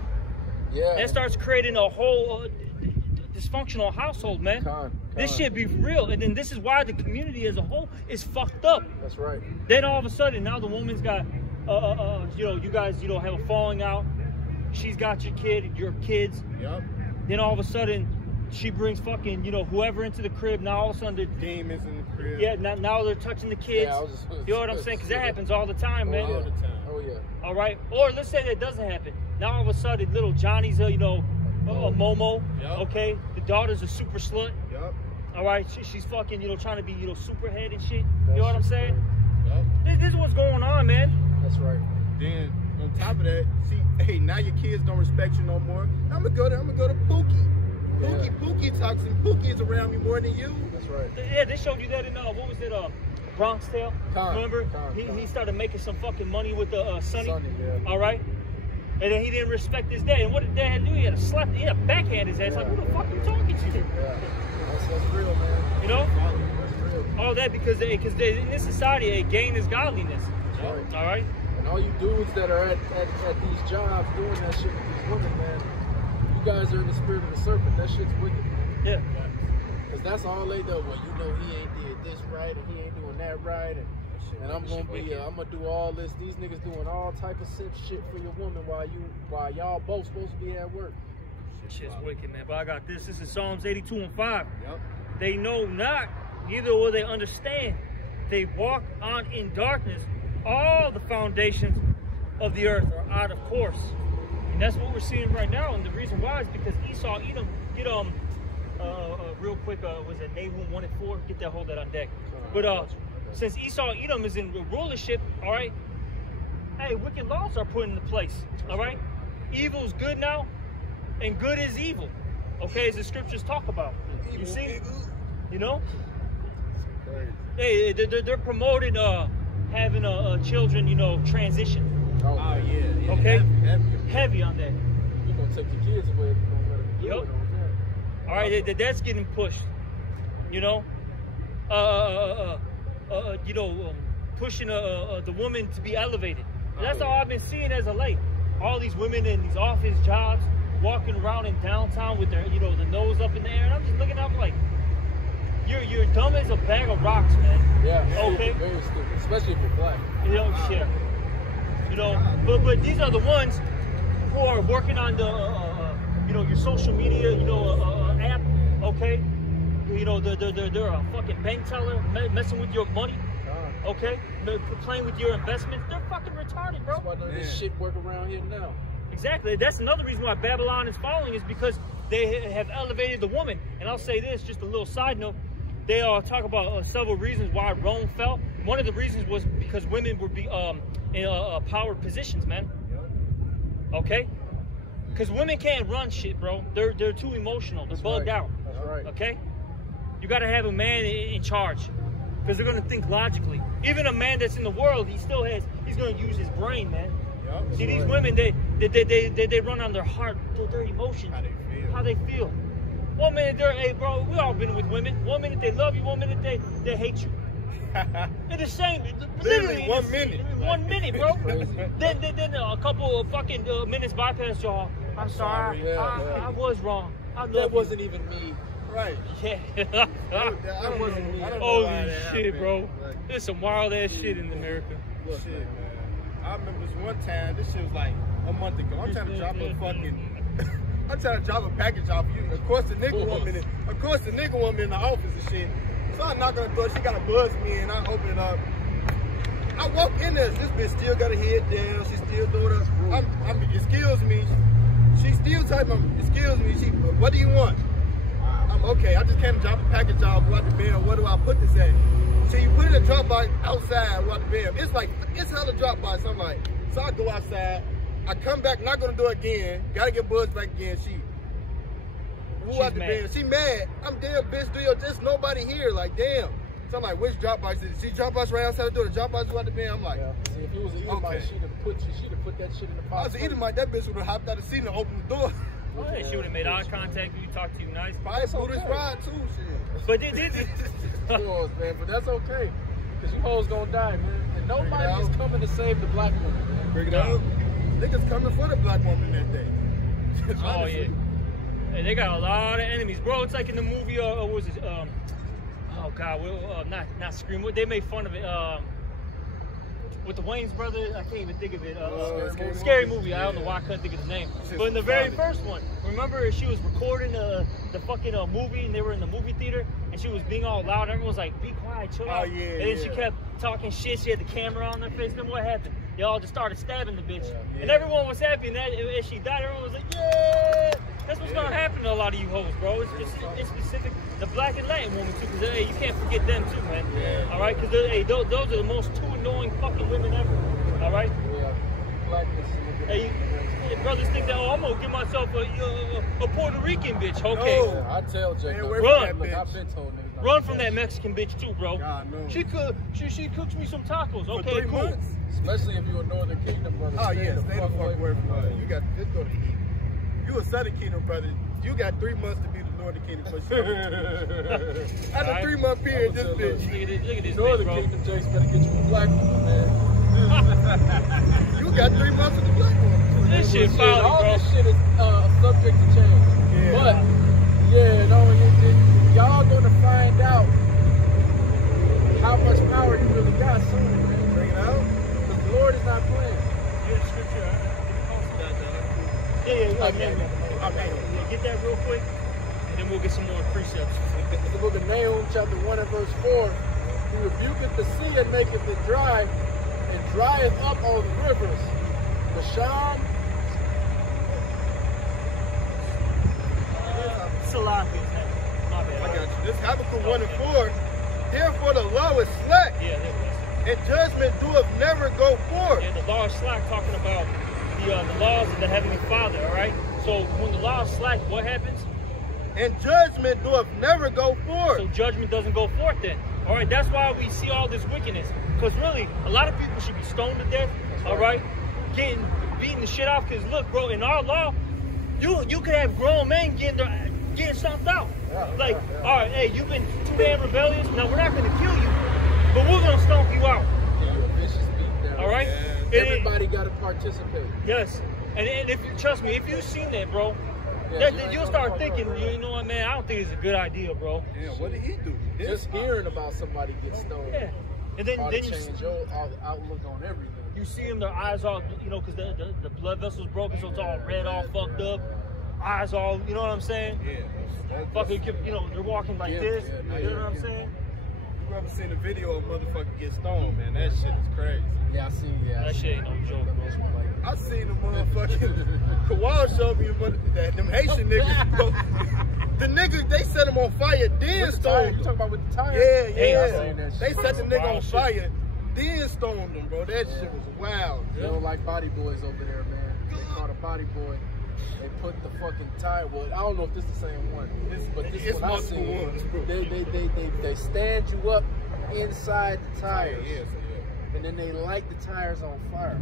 Yeah. That starts creating a whole dysfunctional household, man. This shit be real, and then this is why the community as a whole is fucked up. That's right. Then all of a sudden, now the woman's got, you guys, have a falling out. She's got your kids. Yep. Then all of a sudden, she brings fucking, whoever into the crib. Now all of a sudden, demons in the crib. yeah, now they're touching the kids. Yeah, You know what I'm saying? Because that happens all the time, man. Yeah. All the time. Oh yeah. All right. Or let's say that doesn't happen. Now all of a sudden, little Johnny's a Momo. Yep. Okay. The daughter's a super slut. Yep. All right. She's fucking, trying to be, super head and shit. You know what I'm saying? Yep. This is what's going on, man. That's right. Then on top of that, see, hey, now your kids don't respect you no more. I'm gonna go to Pookie. Pookie talks and Pookie is around me more than you. That's right. Yeah, they showed you that in what was it? Bronx Tale. Remember? He started making some fucking money with the Sonny. Yeah. All right. And then he didn't respect his dad. And what did dad do? He had a backhand his ass. Like, who the fuck are you talking to? Yeah. That's real, man. That's real. All that because in this society, gain is godliness. Right. All right. And all you dudes that are at these jobs doing that shit with these women, man, you guys are in the spirit of the serpent. That shit's wicked, man. Yeah. Because that's all they do. Well, he ain't did this right, and he ain't doing that right, and I'm gonna do all this. These niggas doing all type of simp shit for your woman while y'all both supposed to be at work. Shit's wicked, man. But I got this. This is Psalms 82:5. Yep. They know not, neither will they understand. They walk on in darkness. All the foundations of the earth are out of course. And that's what we're seeing right now. And the reason why is because Esau, Edom, get real quick, was it Nahum 1:4? Get that, hold that on deck. But since Esau, Edom is in rulership, all right, hey, wicked laws are put into place, all right? Evil is good now, and good is evil, okay, as the scriptures talk about. You see? Hey, they're promoting having children, transition. Oh, yeah. Okay? Heavy on that. You're gonna take your kids away if you don't let them do it on that. All right, that's getting pushed. Pushing the woman to be elevated. And that's all I've been seeing as of late. All these women in these office jobs walking around in downtown with their, the nose up in the air, and I'm just looking up like, you're dumb as a bag of rocks, man. Yeah. Okay. Very stupid, especially if you're black. Shit. But these are the ones who are working on the, your social media, app. Okay. They're a fucking bank teller messing with your money. okay, playing with your investments, they're fucking retarded, bro. That's why none of this shit work around here now. Exactly. That's another reason why Babylon is falling, is because they have elevated the woman. And I'll say this, just a little side note. They talk about several reasons why Rome fell. One of the reasons was because women were in power positions, man. Okay? Because women can't run shit, bro. They're too emotional. They're bugged out. That's right. Okay? You got to have a man in charge, because they're going to think logically. Even a man that's in the world, he's going to use his brain, man. Yep. See, these women, they run on their heart, their emotions, how they feel. One minute they're, hey, bro, we all been with women. One minute they love you, one minute they hate you. They're the same. Literally 1 minute. 1 minute, bro. then a couple of fucking minutes bypass y'all. I'm sorry. I was wrong. That wasn't even me. Right. Yeah. That wasn't me. Holy shit, bro. There's some wild ass shit in America. Shit, man. I remember this one time, this shit was like a month ago. I'm trying to drop a package off you. Of course the nigga woman in the office and shit. So I knock on the door, she gotta buzz me and I open it up. I walk in there, this bitch still got her head down, she still doing her, excuse me. She still typing, excuse me, what do you want? I'm okay, I just came to drop a package off, go out the bed, where do I put this at? So you put it in a drop box outside, go out the bed. It's hella drop box. I'm like, so I go outside, I come back, not gonna do it again, gotta get buzzed back again. She out the bed. She mad. I'm damn bitch, there's nobody here. Like, damn. So I'm like, which drop box is it? She drop box right outside the door. The drop box go out the bed. I'm like, see, if it was an Edomite, she'd have put that shit in the box. I was an Edomite, that bitch would have hopped out of the seat and opened the door. Oh, yeah, she would have made eye contact with you, talked to you nice. Probably blew this ride too, shit. But Yours, man, but that's okay. Because you hoes gonna die, man. And nobody is coming to save the black woman, man. Bring it out. Niggas coming for the black woman that day. Oh, yeah. Hey, they got a lot of enemies, bro. It's like in the movie, what was it? Oh God, not Scream. They made fun of it. With the Wayans brothers, I can't even think of it. Scary movie. I don't know why I couldn't think of the name. But in the very first one, remember she was recording the fucking movie, and they were in the movie theater, and she was being all loud. Everyone was like, "Be quiet, chill out." Yeah, and then she kept talking shit. She had the camera on her face. Then what happened? They all just started stabbing the bitch, and everyone was happy. And as she died, everyone was like, "Yeah." That's what's gonna happen to a lot of you hoes, bro. It's specific. The black and Latin women too, because you can't forget them too, man. All right, because those are the most two annoying fucking women ever. All right. Yeah. Blackness. Hey, brothers think that, I'm gonna give myself a Puerto Rican bitch. Okay. No. I tell Jake, Run. Look, I've been told niggas. Run from that Mexican bitch too, bro. God, no. She cooks me some tacos. For Okay, 3 cool. months? Especially if you're a Northern Kingdom brother. Oh yeah, stay the fuck away from her. her. You got this go to eat. You a Southern Kingdom brother. You got 3 months to be the Northern Kingdom for sure. After a 3-month period, this bitch. Look at this Northern bitch, bro. Kingdom Jakes better get you a black woman, man. You got 3 months with the black woman. This shit All folly, bro. this shit is subject to change. Yeah. But y'all gonna find out how much power you really got soon, man. Bring it out. Because the Lord is not playing. Yeah, get that real quick, and then we'll get some more precepts. The book of Nahum, chapter 1 and verse 4. He rebuketh the sea and maketh it dry, and drieth up all the rivers. Bashan. Salafi. My bad. I got you. This Habakkuk 1 and 4. Therefore the law is slack, Yeah, there it and judgment doeth never go forth. is. Yeah, the law is slack, talking about the laws of the Heavenly Father, all right? So when the law is slack, what happens? And judgment doeth never go forth. So judgment doesn't go forth then. All right, that's why we see all this wickedness. Because really, a lot of people should be stoned to death, all right? Getting beaten the shit off. Because look, bro, in our law, you could have grown men getting stomped out. Like, all right, hey, you've been too damn rebellious. Now, we're not going to kill you, but we're going to stomp you out. All right? Everybody got to participate. Yes. And if you trust me, if you've seen that, bro, you'll start thinking, you know what, man, I don't think it's a good idea, bro. Yeah, what did he do? Just hearing about somebody get stoned. Yeah. And then you change your outlook on everything. You see them, their eyes all, because the blood vessel's broken, so it's all red, all fucked up. Eyes all, you know what I'm saying? Yeah. Fucking, they're walking like this. You know what I'm saying? you ever seen a video of a motherfucker get stoned, man? That shit is crazy. Yeah, I seen. Yeah, That shit ain't no joke, bro. I seen the motherfucking Kawhi showed me that them Haitian niggas, bro. The niggas, they set him on fire, then You stoned him. talking about with the tires? Yeah, Hey, I yeah. seen that They shit. set the nigga on Wild shit. fire, then stoned him, bro. That shit was wild. They don't like body boys over there, man. They caught a body boy. They put the fucking tire. Well, I don't know if this is the same one, but this It's one I multiple seen. ones, bro. They stand you up inside the tires, Yeah, and then they light the tires on fire,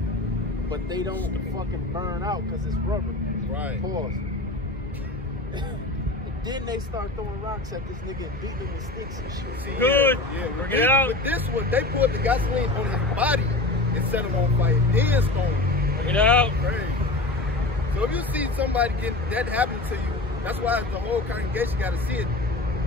but they don't fucking burn out because it's rubber. right. Pause. Then they start throwing rocks at this nigga and beating him with sticks and shit. See, Good. Yeah, Bring it out. With this one, they poured the gasoline on his body and set him on fire, then stoned him. Bring it out. Crazy. So if you see somebody get that happen to you, that's why the whole congregation got to see it.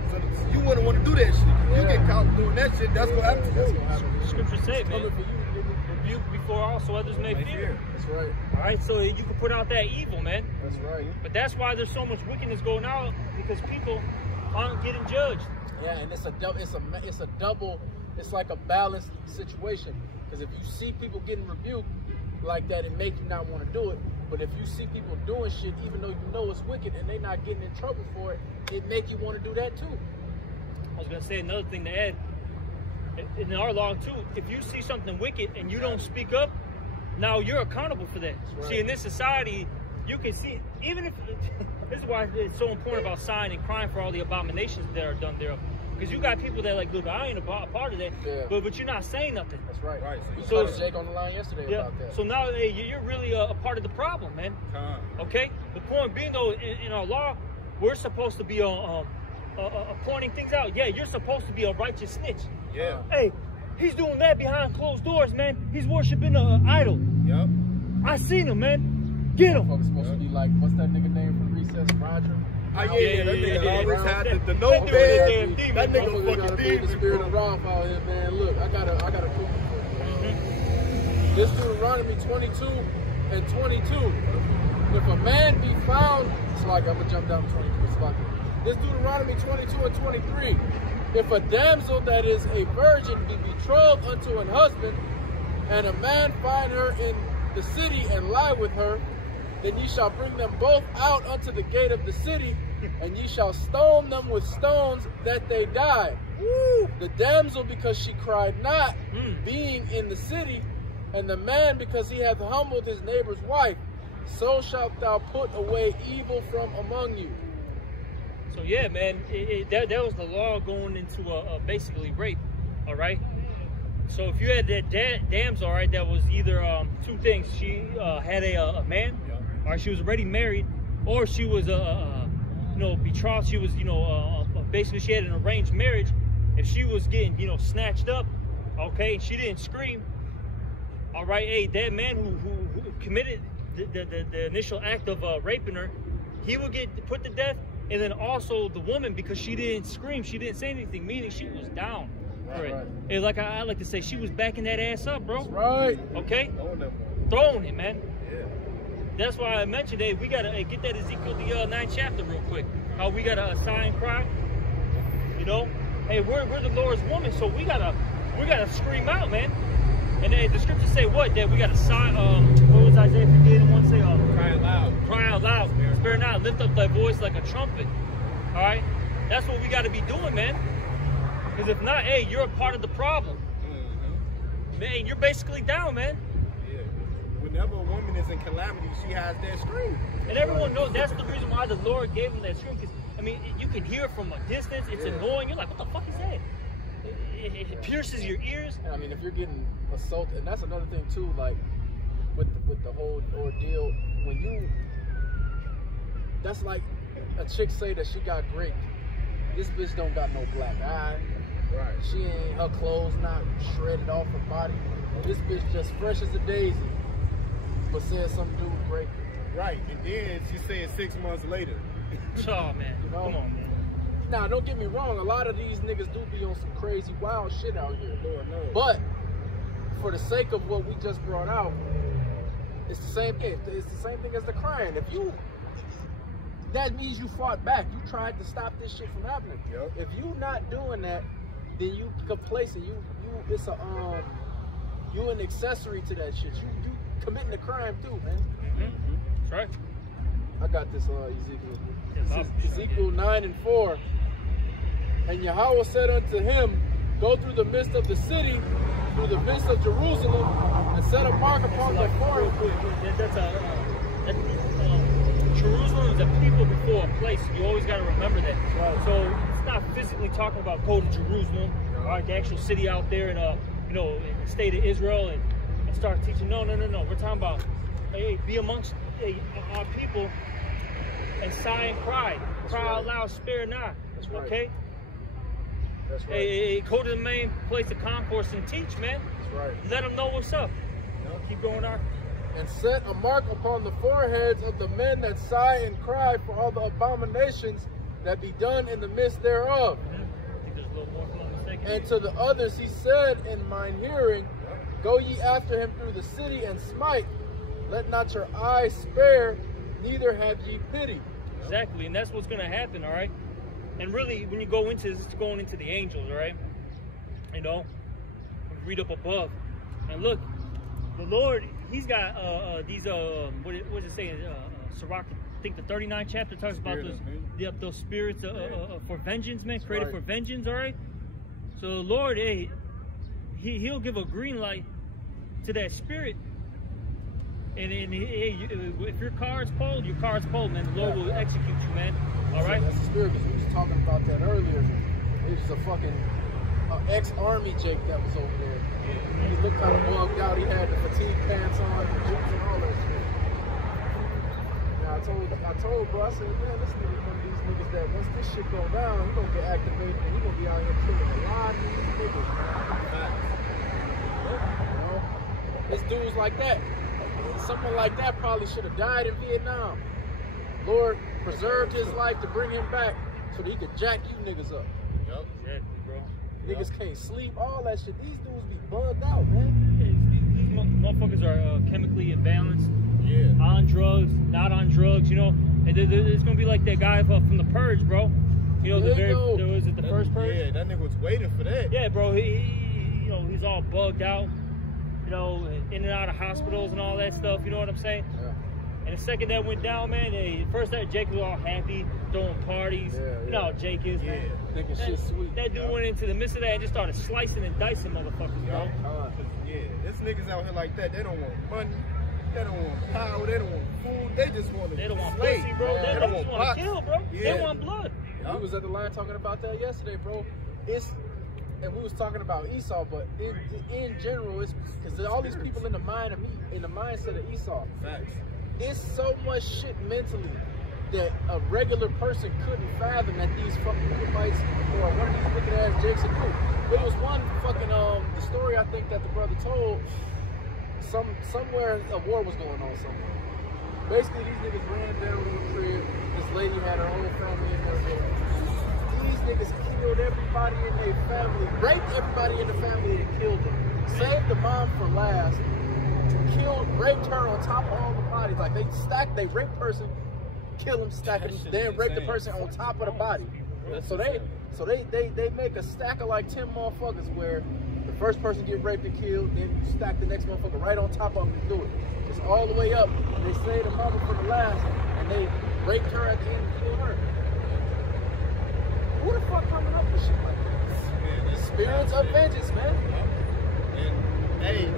So you wouldn't want to do that shit. If you get caught doing that shit, that's what happens to That's you. what happened. Scripture say, It's coming man. for you, nigga. Rebuke before also others may May fear. fear. That's right. All right, so you can put out that evil, man. That's right. But that's why there's so much wickedness going out, because people aren't getting judged. Yeah, and it's a double. It's like a balanced situation. Because if you see people getting rebuked like that, it make you not want to do it. But if you see people doing shit, even though you know it's wicked and they not getting in trouble for it, it make you want to do that too. I was gonna say another thing to add. In our law too, if you see something wicked and you don't speak up, now you're accountable for that. right. See, in this society, you can see, even if, this is why it's so important about signing and crying for all the abominations that are done there. Because you got people that like, look, I ain't a part of that, Yeah. but you're not saying nothing. That's right. Right, so We you So- talked to Jake on the line yesterday Yeah. about that. So now hey, you're really a part of the problem, man. Okay. The point being though, in our law, we're supposed to be pointing things out. Yeah, you're supposed to be a righteous snitch. Yeah. Hey, he's doing that behind closed doors, man. He's worshiping an idol. Yep. I seen him, man. Get him. Motherfucker's supposed to be like, what's that nigga name from Recess? Roger? Oh, yeah, that nigga always had the That notepad. dude is a damn That demon, nigga Motherfucker gotta fucking be the demon, spirit bro. of Ralph out here, man. Look, I gotta prove it for you. This Deuteronomy 22 and 22. If a man be found, it's like I'm gonna jump down to 22. It's like this Deuteronomy 22 and 23. If a damsel that is a virgin be betrothed unto an husband, and a man find her in the city and lie with her, then ye shall bring them both out unto the gate of the city, and ye shall stone them with stones that they die. Woo! The damsel because she cried not, being in the city, and the man because he hath humbled his neighbor's wife. So shalt thou put away evil from among you. So yeah, man, that was the law going into basically rape. All right. So if you had that damsel, all right, that was either two things. She had a man, or she was already married, or she was betrothed. She was basically she had an arranged marriage. If she was getting snatched up, okay, and she didn't scream, all right, hey, that man who committed the initial act of raping her, he would get put to death. And then also the woman, because she didn't scream, she didn't say anything, meaning she was down for it. Right. And like I like to say, she was backing that ass up, bro. That's right. Okay? Throwing them. Throwing it, man. Yeah. That's why I mentioned, hey, we gotta get that Ezekiel the 9th chapter real quick. How we gotta sign cry. Hey, we're the Lord's woman, so we gotta scream out, man. And the scriptures say what? That we gotta sign. What was Isaiah 58:1 say? Crying loud. Cry out loud. Spare not. Lift up thy voice like a trumpet. All right? That's what we got to be doing, man. Because if not, hey, you're a part of the problem. Man, you're basically down, man. Yeah. Whenever a woman is in calamity, she has that scream. And everyone knows that's the reason why the Lord gave them that scream. Because, I mean, you can hear it from a distance. It's annoying. You're like, what the fuck is that? It pierces your ears. I mean, if you're getting assaulted, and that's another thing too, like with the whole ordeal, when you, that's like a chick say that she got raped. This bitch don't got no black eye. Right. She ain't, her clothes not shredded off her body. This bitch just fresh as a daisy, but said some dude raped her. Right. And then she said 6 months later. Oh, man. You know? Come on, man. Now, don't get me wrong, a lot of these niggas do be on some crazy wild shit out here. Lord knows. But for the sake of what we just brought out, it's the same thing. It's the same thing as the crying. If you, that means you fought back. You tried to stop this shit from happening. Yep. If you not doing that, then you complacent. It's a you an accessory to that shit. You committing a crime too, man. That's right. I got this Ezekiel. Yeah, This is Ezekiel 9:4. And Yahweh said unto him, go through the midst of the city, through the midst of Jerusalem, and set a mark upon the forehead. Jerusalem is a people before a place. You always got to remember that. Right. So it's not physically talking about go to Jerusalem, right? The actual city out there in in the state of Israel and start teaching. No. We're talking about hey, be amongst our people and sigh and cry. Cry out loud, spare not. That's right. Okay? That's right. Hey, go to the main place of concourse and teach, man. That's right. Let them know what's up. Keep going, Art. And set a mark upon the foreheads of the men that sigh and cry for all the abominations that be done in the midst thereof. I think there's a little more if I'm not mistaken. And to the others he said in mine hearing, go ye after him through the city and smite. Let not your eyes spare, neither have ye pity. Exactly, and that's what's going to happen, all right? And really, when you go into this, it's going into the angels, all right? You know, read up above. And look, the Lord, he's got these, what does it say? Sirach, I think the 39th chapter talks about those spirits for vengeance, man, created for vengeance, all right? So the Lord, hey, he'll give a green light to that spirit. And hey, if your card's pulled, man. The Lord will execute you, man. All right? That's the spirit, because we was talking about that earlier. It was a fucking ex-army Jake that was over there. He looked kind of bugged out. He had the fatigue pants on, the jeans and all that shit. Now I told bro, I said, man, this nigga one of these niggas that once this shit go down, he gonna get activated and he gonna be out here killing a lot of these niggas. You know? This dude's like that. Someone like that probably should have died in Vietnam. Lord preserved his life to bring him back so that he could jack you niggas up. Yup. Exactly, bro. Niggas can't sleep, all that shit. These dudes be bugged out, man. These motherfuckers are chemically imbalanced. Yeah. On drugs, not on drugs, you know. And it's gonna be like that guy from The Purge, bro. You know, was it the first Purge? Yeah, that nigga was waiting for that. Yeah, bro. He's all bugged out. You know, in and out of hospitals and all that stuff. You know what I'm saying? Yeah. And the second that went down, man, first that Jake was all happy, throwing parties. Yeah. You know how Jake is, man. Thinking shit sweet. That dude went into the midst of that and just started slicing and dicing motherfuckers, bro. Yeah, this niggas out here like that, they don't want money, they don't want power, they don't want food, they just want to They don't want slay. pussy, bro. Yeah. They don't just want to kill, bro. Yeah. They want blood. We was at the line talking about that yesterday, bro. And we was talking about Esau, but in general, it's because all these people in the mindset of Esau. Facts. It's so much shit mentally that a regular person couldn't fathom that these fucking Edomites or one of these wicked ass Jakes would do. There was one fucking the story I think that the brother told. Somewhere a war was going on somewhere. Basically, these niggas ran down on the crib. This lady had her whole family in there. These niggas killed everybody in their family, raped everybody in the family and killed them. Saved the mom for last. Raped her on top of all the bodies. Like they rape person, kill him, stack him, then rape the person on top of the body. So they make a stack of like 10 motherfuckers where the first person get raped and killed, then you stack the next motherfucker right on top of them and do it. It's all the way up. They saved the mama for the last, and they raped her at the end and killed her. Who the fuck coming up with shit like that? Man, Spirits of vengeance, man. And hey,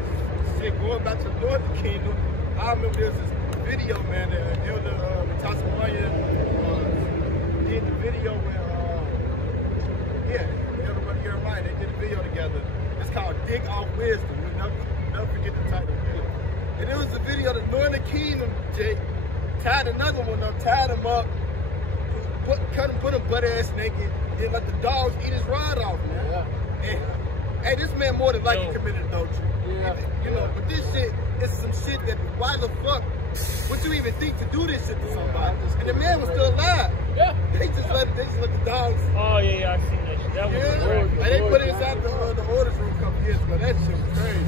shit, going back to the Northern Kingdom, I remember there was this video, man, that Elder Tasmania did the video where, Elder Jeremiah, they did a video together. It's called Dig Off Wisdom. You'll never forget the title. And it was a video of the Northern Kingdom, Jake, tied another one up, tied him up, put him butt ass naked, then let the dogs eat his rod off, man. Yeah. And, hey, this man more than likely committed adultery. Yeah. You know, but this shit is some shit that, why the fuck would you even think to do this shit to somebody? And the man was still alive. Yeah. They just let the dogs. Oh yeah, I seen that shit. That was And they put it inside the orders room a couple years ago. That shit was crazy.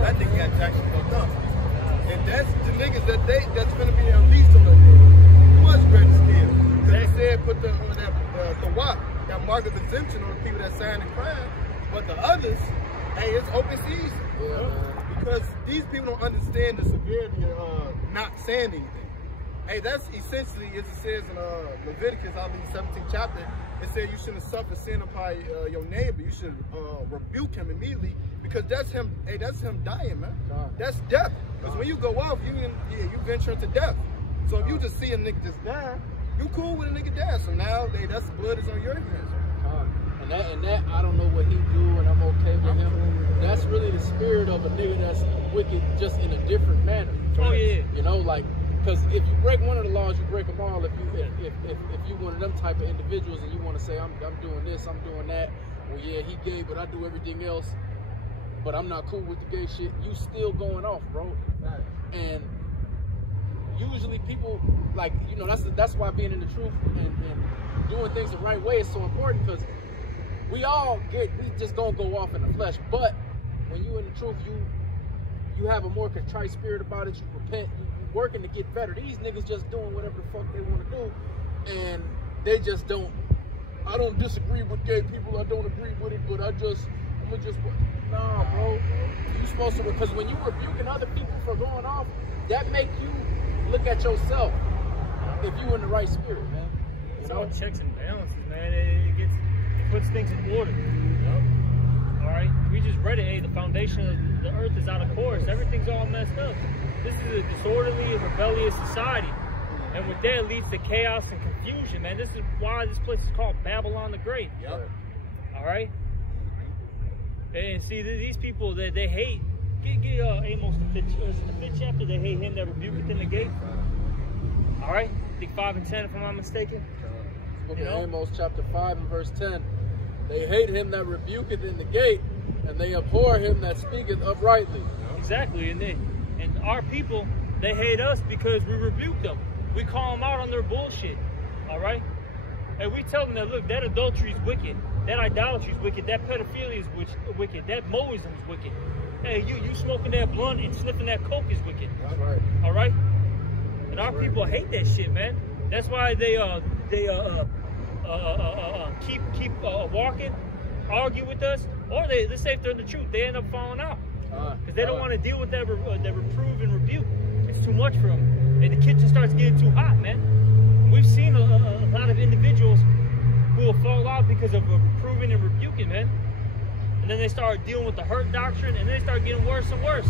That nigga got jacked fucked up. And that's the niggas that's gonna be unleashed on the much greater scale. Cause they said put the WAP, that mark of the exemption on the people that sign the crime. But the others, hey, it's open season. Yeah, man. Because these people don't understand the severity of not saying anything. Hey, that's essentially, as it says in Leviticus, I believe 17th chapter, it says you shouldn't suffer sin upon your neighbor. You should rebuke him immediately, because that's him. Hey, that's him dying, man. That's death. Because when you go off, you venture into death. So if you just see a nigga just die, you cool with a nigga die. So now, that's blood is on your hands. And that I don't know what he do, and I'm okay with him. That's really the spirit of a nigga that's wicked, just in a different manner. Oh yeah. You know, like, because if you break one of the laws, you break them all. If you one of them type of individuals and you want to say I'm doing this, I'm doing that. Well, yeah, he gay, but I do everything else. But I'm not cool with the gay shit. You still going off, bro. And usually people, like, you know, that's why being in the truth and doing things the right way is so important, because we just gonna go off in the flesh. But when you in the truth, you have a more contrite spirit about it. You repent. You working to get better. These niggas just doing whatever the fuck they want to do, and they just don't. I don't disagree with gay people. I don't agree with it, but I'm gonna just. Nah, bro. You supposed to, because when you rebuking other people for going off, that make you look at yourself if you in the right spirit, man. It's all checks and balances, man. It puts things in order. All right, we just read it. Hey, the foundation of the earth is out of course. Everything's all messed up. This is a disorderly and rebellious society, and with that leads to chaos and confusion, man. This is why this place is called Babylon the Great. Yep. All right. And see, these people, they hate. Get Amos the 5th chapter. They hate him that rebuketh in the gate. All right, I think 5 and 10, if I'm not mistaken. Book of Amos chapter 5 and verse 10. They hate him that rebuketh in the gate, and they abhor him that speaketh uprightly. Exactly, and our people, they hate us because we rebuke them. We call them out on their bullshit. All right, and we tell them that, look, that adultery is wicked, that idolatry is wicked, that pedophilia is wicked, that Moism is wicked. Hey, you smoking that blunt and sniffing that coke is wicked. That's right. All right, and our people hate that shit, man. That's why they keep walking, argue with us, or let's say if they're in the truth, they end up falling out because they don't want to deal with that reprove and rebuke. It's too much for them, and the kitchen starts getting too hot, man. We've seen a lot of individuals who will fall out because of reproving and rebuking, man. And then they start dealing with the hurt doctrine, and then they start getting worse and worse.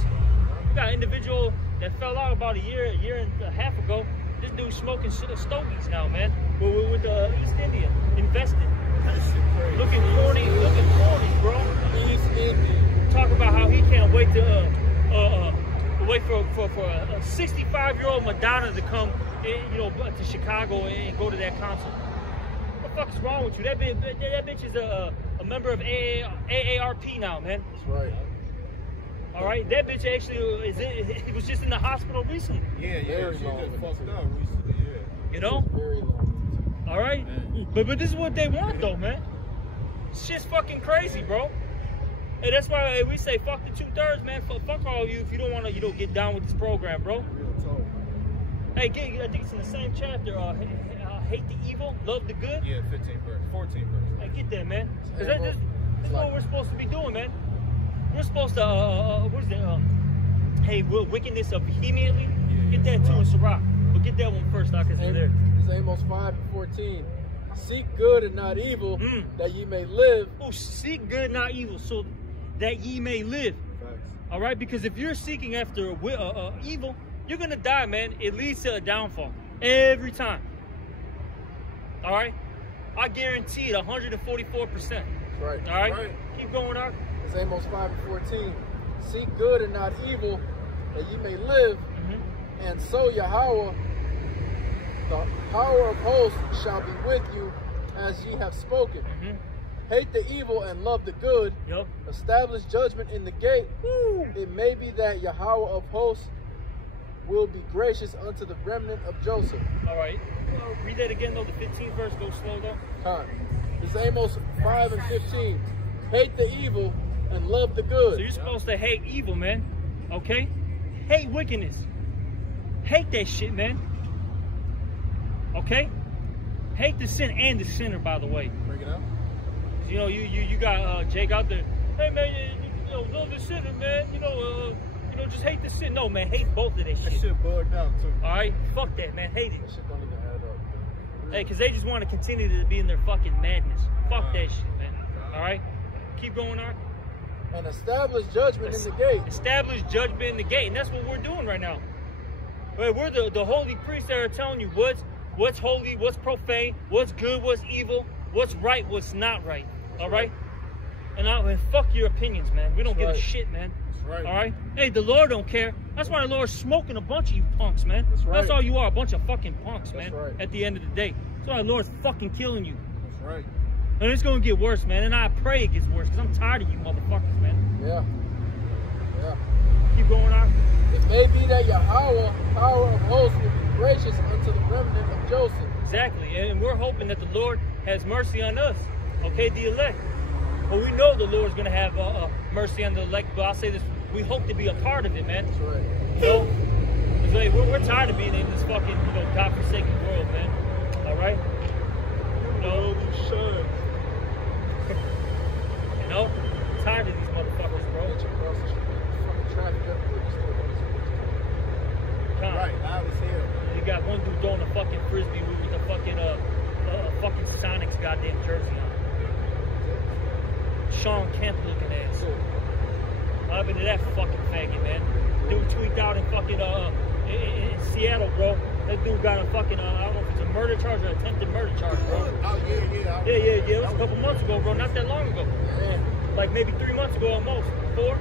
We got an individual that fell out about a year and a half ago. This dude's smoking stogies now, man. With East India, invested. Looking corny, bro. East Indian. Talk about how he can't wait to wait for a 65-year-old Madonna to come, to Chicago and go to that concert. What the fuck is wrong with you? That bitch is a member of AARP now, man. That's right. All right, that bitch actually he was just in the hospital recently. Yeah, she just fucked up recently, yeah. You know? Very long. All right, but this is what they want, though, man. Shit's fucking crazy, bro. Hey, that's why we say fuck the 2/3, man. Fuck all you if you don't want to, get down with this program, bro. Real talk. Hey, I think it's in the same chapter. Hate the evil, love the good. Yeah, 15th verse, 14th verse. Hey, get that, man. Cause this is what we're supposed to be doing, man. We're supposed to, what is it? Hey, wickedness of vehemently. Get that too in Sirach. But get that one first, because it's there. It's Amos 5 and 14. Seek good and not evil, that ye may live. Oh, seek good, not evil, so that ye may live. Facts. All right, because if you're seeking after evil, you're gonna die, man. It leads to a downfall every time. All right, I guarantee it, 144%. That's right. All right, keep going, Ark. It's Amos 5 and 14. Seek good and not evil, that ye may live, and so Yahweh, the power of hosts, shall be with you, as ye have spoken. Hate the evil and love the good. Yep. Establish judgment in the gate. It may be that Yahweh of hosts will be gracious unto the remnant of Joseph. All right. Read that again, though. The 15th verse. Go slow, though. This is Amos 5 and 15. Hate the evil and love the good. So you're supposed to hate evil, man. Okay? Hate wickedness. Hate that shit, man. Okay? Hate the sin and the sinner, by the way. Bring it out. You know, you got Jake out there. Hey man, you know, love the sinner, man. You know, just hate the sin. No, man, hate both of that shit. That shit bugged out too. All right, fuck that, man. Hate it. That shit don't even add up. Hey, because they just want to continue to be in their fucking madness. Fuck that shit, man. All right, keep going on. And establish judgment in the gate. Establish judgment in the gate, and that's what we're doing right now. Right, we're the holy priests that are telling you what's holy, what's profane, what's good, what's evil, what's right, what's not right. All right, and fuck your opinions, man. We don't give a shit, man. Right. All right. Hey, the Lord don't care. That's why the Lord's smoking a bunch of you punks, man. That's right. That's all you are, a bunch of fucking punks, man. That's right. At the end of the day, that's why the Lord's fucking killing you. That's right. And it's gonna get worse, man. And I pray it gets worse, because I'm tired of you motherfuckers, man. Yeah. Yeah. Keep going on. It may be that Yahweh, power of hosts, will be gracious unto the remnant of Joseph. Exactly. And we're hoping that the Lord has mercy on us. Okay, the elect. But we know the Lord's gonna have mercy on the elect. But I'll say this: we hope to be a part of it, man. That's right. You know, it's like we're tired of being in this fucking, godforsaken world, man. All right. You know, you know, tired of these motherfuckers, bro. Get you across the street. Fucking traffic everywhere. You still want to Come on. Right, loud as hell. You got one dude throwing a fucking frisbee with a fucking fucking Sonic's goddamn jersey on. Sean Kemp looking ass. I've been to that fucking faggot, man. Dude tweaked out in fucking in Seattle, bro. That dude got a fucking I don't know if it's a murder charge or attempted murder charge, bro. Oh yeah. Yeah. It was a couple months ago, bro. Not that long ago. Yeah. Like maybe 3 months ago, almost 4.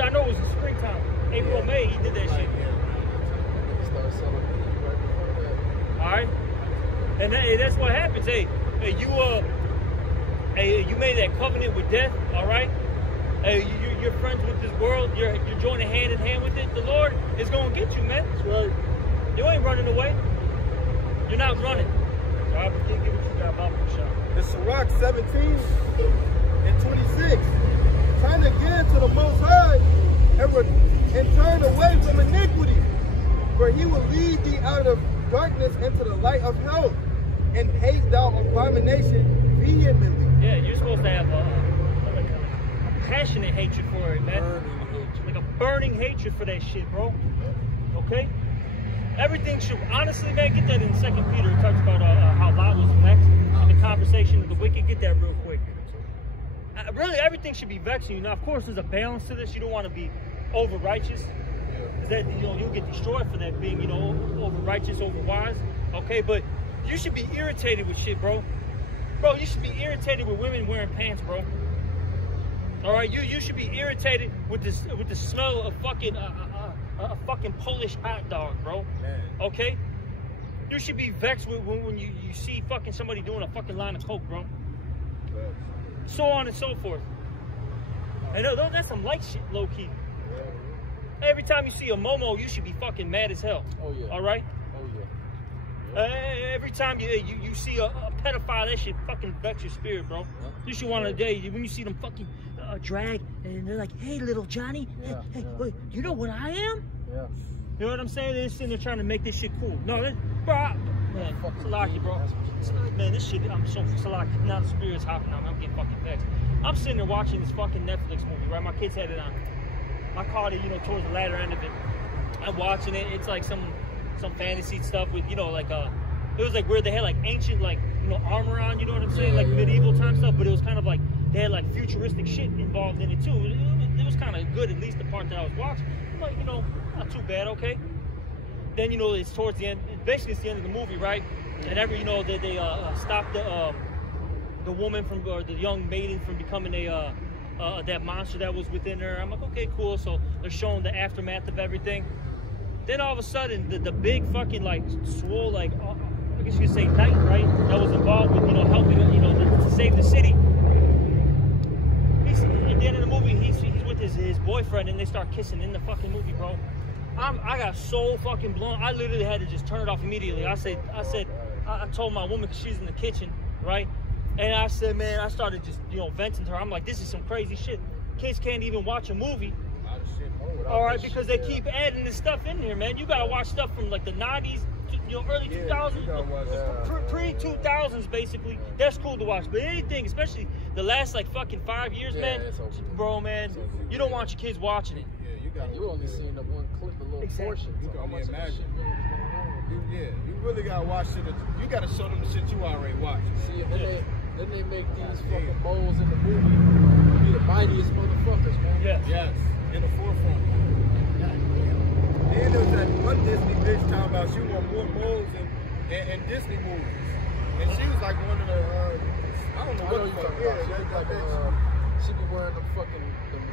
I know it was in springtime, April, May. He did that shit. Niggas started selling weed right before that. All right, and that's what happens. Hey, you made that covenant with death. All right. Hey, you're friends with this world. You're joining hand in hand with it. The Lord is gonna get you, man. That's right. You ain't running away. You're not running. So I can't give what you got about the shot. It's Sirach 17 and 26. Turn again to the Most High and turn away from iniquity, for He will lead thee out of darkness into the light of health, and hate thou abomination vehemently. Yeah, you're supposed to have a passionate hatred for it, man. Like a burning hatred for that shit, bro. Okay? Everything should, honestly, man, get that in 2 Peter. It talks about how Lot was vexed in the conversation of the wicked. Get that real quick. Really, everything should be vexing you. Now, of course, there's a balance to this. You don't want to be over righteous. Because that, you'll get destroyed for that, being, over righteous, over wise. Okay? But you should be irritated with shit, bro. Bro, you should be irritated with women wearing pants, bro. All right, you should be irritated with the smell of fucking a fucking Polish hot dog, bro. Man. Okay, you should be vexed when you see fucking somebody doing a fucking line of coke, bro. So on and so forth. And that's some light shit, low key. Every time you see a Momo, you should be fucking mad as hell. Oh yeah. All right. Oh yeah. Every time you see a pedophile, that shit fucking vex your spirit, bro. Yeah. You should want to when you see them fucking drag and they're like, "Hey, little Johnny, hey, wait, you know what I am?" Yeah. You know what I'm saying? They're sitting there trying to make this shit cool. No, bro, man, Salaki, bro. Man, this shit, I'm so Salaki. Now the spirit's hopping on me. I'm getting fucking vexed. I'm sitting there watching this fucking Netflix movie, right? My kids had it on. I caught it, towards the latter end of it. I'm watching it. It's like some fantasy stuff with, like it was like weird. They had like ancient, like, armor on, you know what I'm saying? Like medieval time stuff, but it was kind of like they had like futuristic shit involved in it too. It was kind of good, at least the part that I was watching. I'm like, not too bad, okay? Then, it's towards the end. Basically, it's the end of the movie, right? And they stopped the woman from, or the young maiden from becoming that monster that was within her. I'm like, okay, cool. So they're showing the aftermath of everything. Then all of a sudden, the big fucking like swole, like I guess you could say knight, right? That was involved with helping to save the city. At the end of the movie, he's with his boyfriend, and they start kissing in the fucking movie, bro. I got so fucking blown. I literally had to just turn it off immediately. I told my woman, because she's in the kitchen, right? And I said, man, I started just venting to her. I'm like, this is some crazy shit. Kids can't even watch a movie. All right, because they keep adding this stuff in here, man. You gotta watch stuff from like the 90s, early Yeah, 2000s, you gotta watch that. pre-2000s, basically. That's cool to watch. But anything, especially the last like fucking 5 years, man, it's over. bro, man, you don't want your kids watching it. Yeah, you got. You only seen the one clip, the little Exactly. portion. You So can how only much of that imagine. shit really was going on? You really gotta watch shit. You gotta show them the shit you already watched. See, and then they make these fucking moles in the movie be the mightiest motherfuckers, man. Yes. Yes, in the forefront. Then there was that one Disney bitch talking about she want more moles in Disney movies, and she was like one of the I don't know I what know the you fuck. talking Yeah, about. that's Like, that bitch. she be wearing them fucking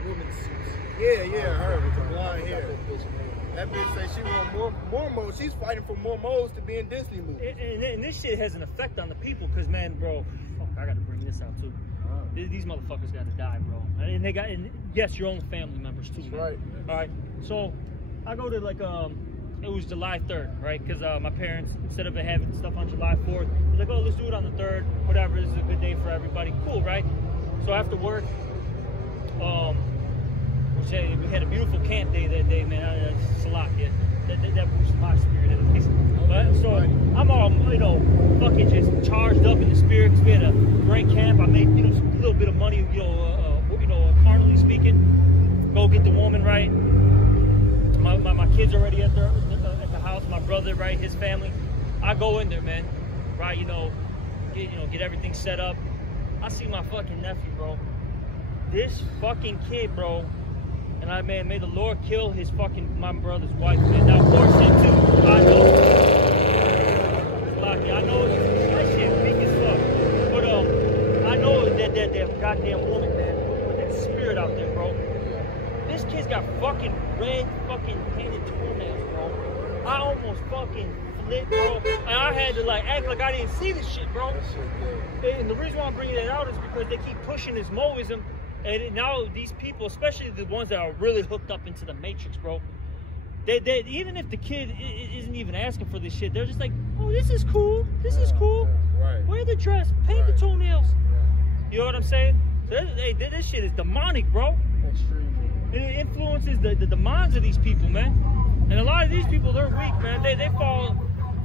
women's suits. Yeah, her with the blonde I forgot hair. that bitch name. That bitch say she want more moles. She's fighting for more moles to be in Disney movies. And this shit has an effect on the people, cause man, bro, fuck, I gotta bring this out too. These motherfuckers gotta die, bro. And they got, and yes, your own family members too. That's Man. right. All right. So I go to like it was July 3rd, right? Cause my parents, instead of having stuff on July 4th, was like, oh, let's do it on the 3rd. Whatever. This is a good day for everybody. Cool, right? So after work, we had a beautiful camp day that day, man. Salakia. That boosted my spirit at least. But so I'm all, fucking just charged up in the spirit. Cause we had a great camp. I made, some little bit of money, carnally speaking. Go get the woman right. My kids already at the house. My brother, right, his family. I go in there, man. Right, get everything set up. I see my fucking nephew, bro. This fucking kid, bro. And may the Lord kill my brother's wife, man. Now, poor shit too. I know. Lucky. I know that shit weak as fuck. But I know that goddamn woman, man, with that spirit out there, bro. This kid's got fucking red fucking painted toenails, bro. I almost fucking flipped, bro. And I had to act like I didn't see this shit, bro. That shit good. And the reason why I'm bringing that out is because they keep pushing this Moism. And now these people, especially the ones that are really hooked up into the Matrix, bro, they even if the kid isn't even asking for this shit, they're just like, oh, this is cool. This is cool. Right. Wear the dress. Paint the toenails. You know what I'm saying? This shit is demonic, bro. Extremely. It influences the minds of these people, man. And a lot of these people, they're weak, man. They fall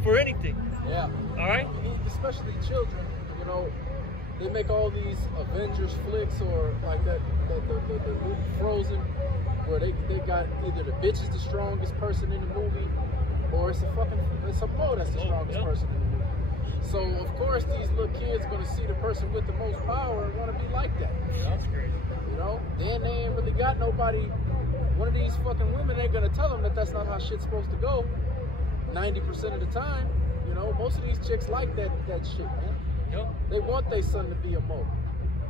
for anything. Yeah. All right? Especially children, they make all these Avengers flicks or like the movie Frozen, where they got either the bitch is the strongest person in the movie, or it's a Mo that's the strongest person in the movie. So of course these little kids gonna see the person with the most power and wanna be like that. That's crazy. Then they ain't really got nobody. One of these fucking women ain't gonna tell them that that's not how shit's supposed to go. 90% of the time, most of these chicks like that shit, man. Yep. They want their son to be a Mo.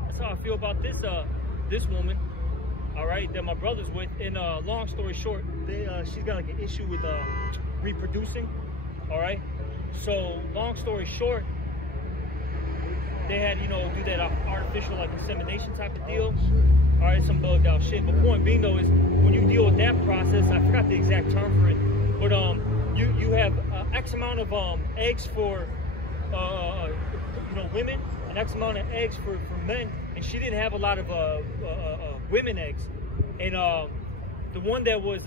That's how I feel about this woman, all right, that my brother's with. And long story short, she's got like an issue with reproducing, all right. So long story short, they had do that artificial insemination type of deal. Oh, All right, some bugged out shit. But point being though is when you deal with that process, I forgot the exact term for it, but you have X amount of eggs for women and X amount of eggs for men, and she didn't have a lot of women eggs, and the one that was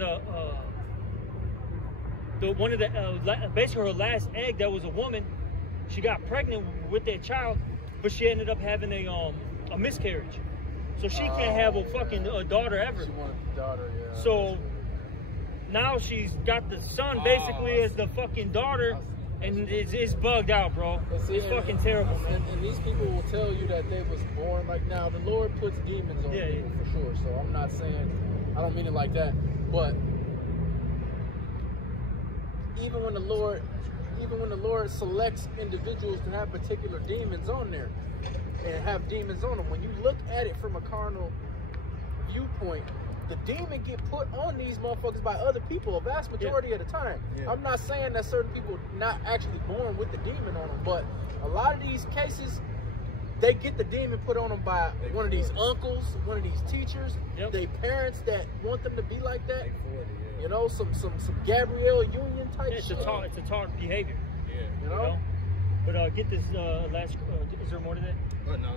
basically her last egg that was a woman, she got pregnant with that child, but she ended up having a miscarriage, so she can't have a fucking daughter ever. She wanted the daughter, yeah. So now she's got the son basically as the fucking daughter. And it's bugged out, bro. See, it's fucking terrible, man. And these people will tell you that they was born now. The Lord puts demons on people for sure. So I'm not saying, I don't mean it like that. But even when the Lord selects individuals to have particular demons on there and have demons on them, when you look at it from a carnal viewpoint, the demon get put on these motherfuckers by other people a vast majority of the time. Yeah. I'm not saying that certain people not actually born with the demon on them, but a lot of these cases, they get the demon put on them by one of these uncles, one of these teachers, their parents that want them to be like that. Some Gabrielle Union type shit. It's a taught behavior. Yeah. But get this last. Is there more to that? No,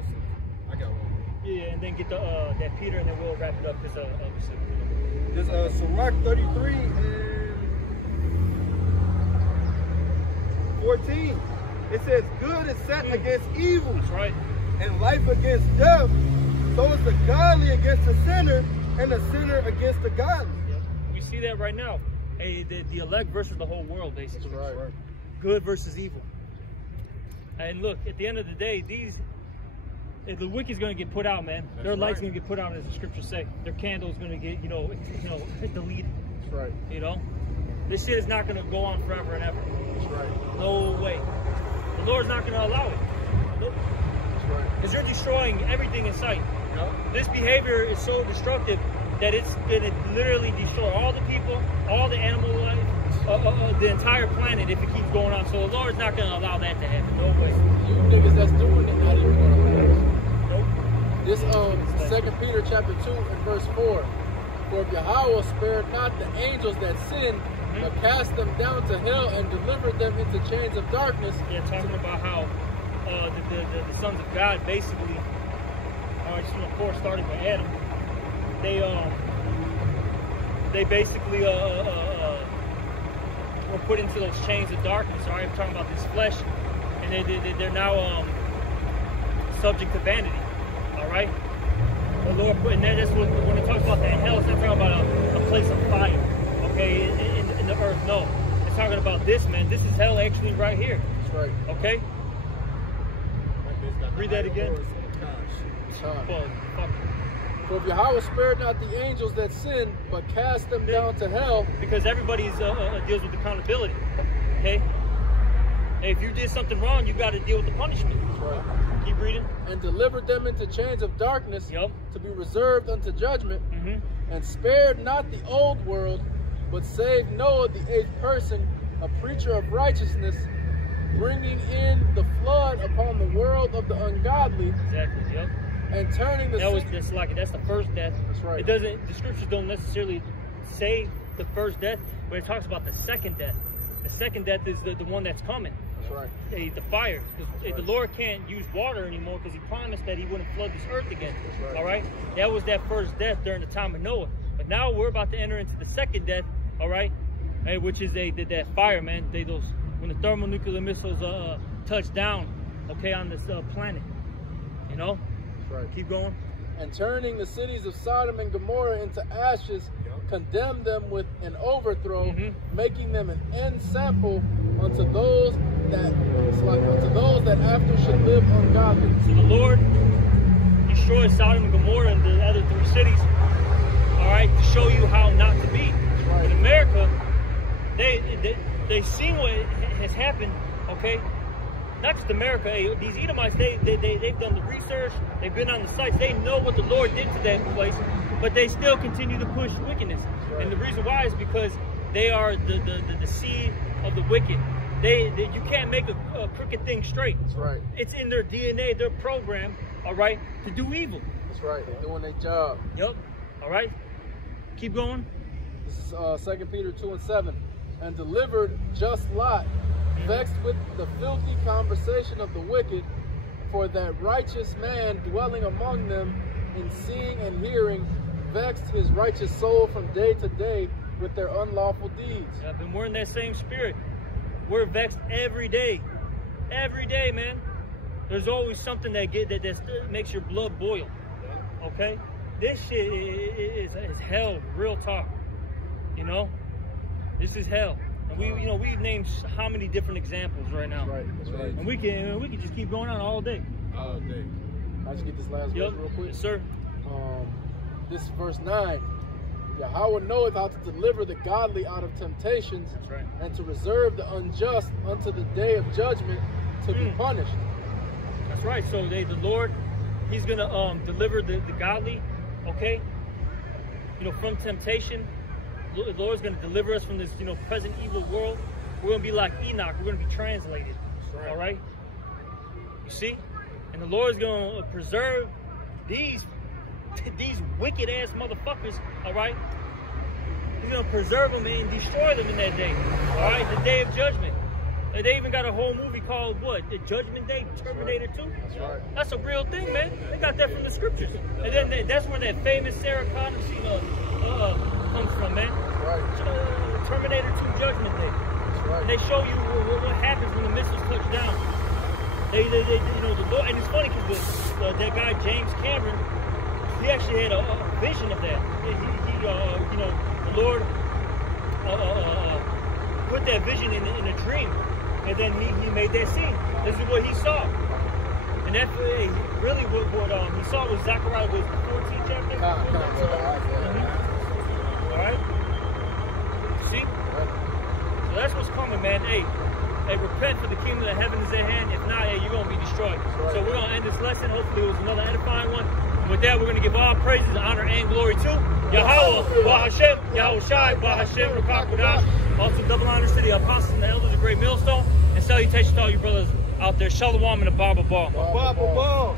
I got one. Yeah, and then get that Peter, and then we'll wrap it up because obviously. There's Sirach 33 and 14. It says, good is set against evil. That's right. And life against death. So is the godly against the sinner, and the sinner against the godly. Yep. We see that right now. Hey, the elect versus the whole world, basically. That's right. Good versus evil. And look, at the end of the day, the wicked's going to get put out, man. Their light's going to get put out, as the scriptures say. Their candle's going to get, deleted. That's right. You know, this shit is not going to go on forever and ever. That's right. No way. The Lord's not going to allow it. Nope. That's right. Because you're destroying everything in sight. Yep. This behavior is so destructive that it's going to literally destroy all the people, all the animal life, the entire planet if it keeps going on. So the Lord's not going to allow that to happen. No way. You niggas that's doing it, not even gonna last. Nope. This 2 Peter chapter 2 and verse 4. For if Yahweh spared not the angels that sinned, but cast them down to hell and delivered them into chains of darkness. Yeah, talking about how the sons of God basically, of course, starting with Adam, they basically were put into those chains of darkness. All right, I'm talking about this flesh, and they're now subject to vanity. All right, the Lord put, and that's what, when it talks about that hell, it's not talking about a place of fire. Okay, in the earth, no. It's talking about this, man. This is hell actually right here. That's right. Okay. Read that again. For if Yahweh spared not the angels that sinned, but cast them down to hell. Because everybody's deals with accountability. Okay? Hey, if you did something wrong, you got to deal with the punishment. That's right. Keep reading. And delivered them into chains of darkness, to be reserved unto judgment. And spared not the old world, but saved Noah, the 8th person, a preacher of righteousness, bringing in the flood upon the world of the ungodly. Exactly. Yep. And turning the that's the first death. That's right. It doesn't. The scriptures don't necessarily say the first death, but it talks about the second death. The second death is the one that's coming. That's right. The fire. Because the Lord can't use water anymore because He promised that He wouldn't flood this earth again. That's right. All right. That was that first death during the time of Noah. But now we're about to enter into the second death. All right. Which is that fire, man. When the thermonuclear missiles touch down, okay, on this planet, you know. That's right. Keep going. And turning the cities of Sodom and Gomorrah into ashes, condemned them with an overthrow, making them an ensample unto those that after should live ungodly. So the Lord destroyed Sodom and Gomorrah and the other 3 cities, all right, to show you how not to be. Right. In America, they've seen what has happened, okay? Not just America. Hey, these Edomites, they've done the research. They've been on the sites. They know what the Lord did to that place, but they still continue to push wickedness. Right. And the reason why is because they are the seed of the wicked. You can't make a crooked thing straight. That's right. It's in their DNA, their program, all right, to do evil. That's right. They're doing their job. Yep. All right. Keep going. This is 2 Peter 2 and 7. And delivered just Lot, vexed with the filthy conversation of the wicked, for that righteous man dwelling among them, in seeing and hearing, vexed his righteous soul from day to day with their unlawful deeds. Yep, and we're in that same spirit. We're vexed every day. Every day, man. There's always something that makes your blood boil. Okay? This shit is hell, real talk. You know? This is hell. And we've named how many different examples right now. That's right. That's right. And we can just keep going on all day. All day. I'll just get this last verse real quick. Yes, sir. This is verse 9. Yahweh knoweth how to deliver the godly out of temptations, That's right. and to reserve the unjust unto the day of judgment to be punished. That's right. So the Lord, He's gonna deliver the godly, okay? From temptation. The Lord's gonna deliver us from this, present evil world. We're gonna be like Enoch. We're gonna be translated. Right. All right. You see, and the Lord's gonna preserve these wicked ass motherfuckers. All right. He's gonna preserve them and destroy them in that day. All right, the day of judgment. They even got a whole movie called what? The Judgment Day, Terminator 2. That's right. That's a real thing, man. They got that from the scriptures. And then that's where that famous Sarah Connor scene comes from, man. Right. Terminator 2 Judgment Day. and they show you what happens when the missiles touch down. They you know, the Lord, and it's funny because that guy James Cameron, he actually had a vision of that. He you know, the Lord put that vision in a dream, and then he made that scene. This is what he saw, and that really what he saw was Zechariah was 14th chapter. All right, see, so that's what's coming, man. Hey, repent, for the kingdom of heaven is at hand. If not, hey, you're gonna be destroyed. Right. So we're gonna end this lesson. Hopefully, it was another edifying one. And with that, we're gonna give all praises, honor, and glory to Yahweh, Bahashem, Yahweh Shai, Bahashem, Rakakwadash. Also, double honors to the apostles and the elders of Great Millstone, and salutations to all you brothers out there. Shalom and a Baba Ball. Baba Ball.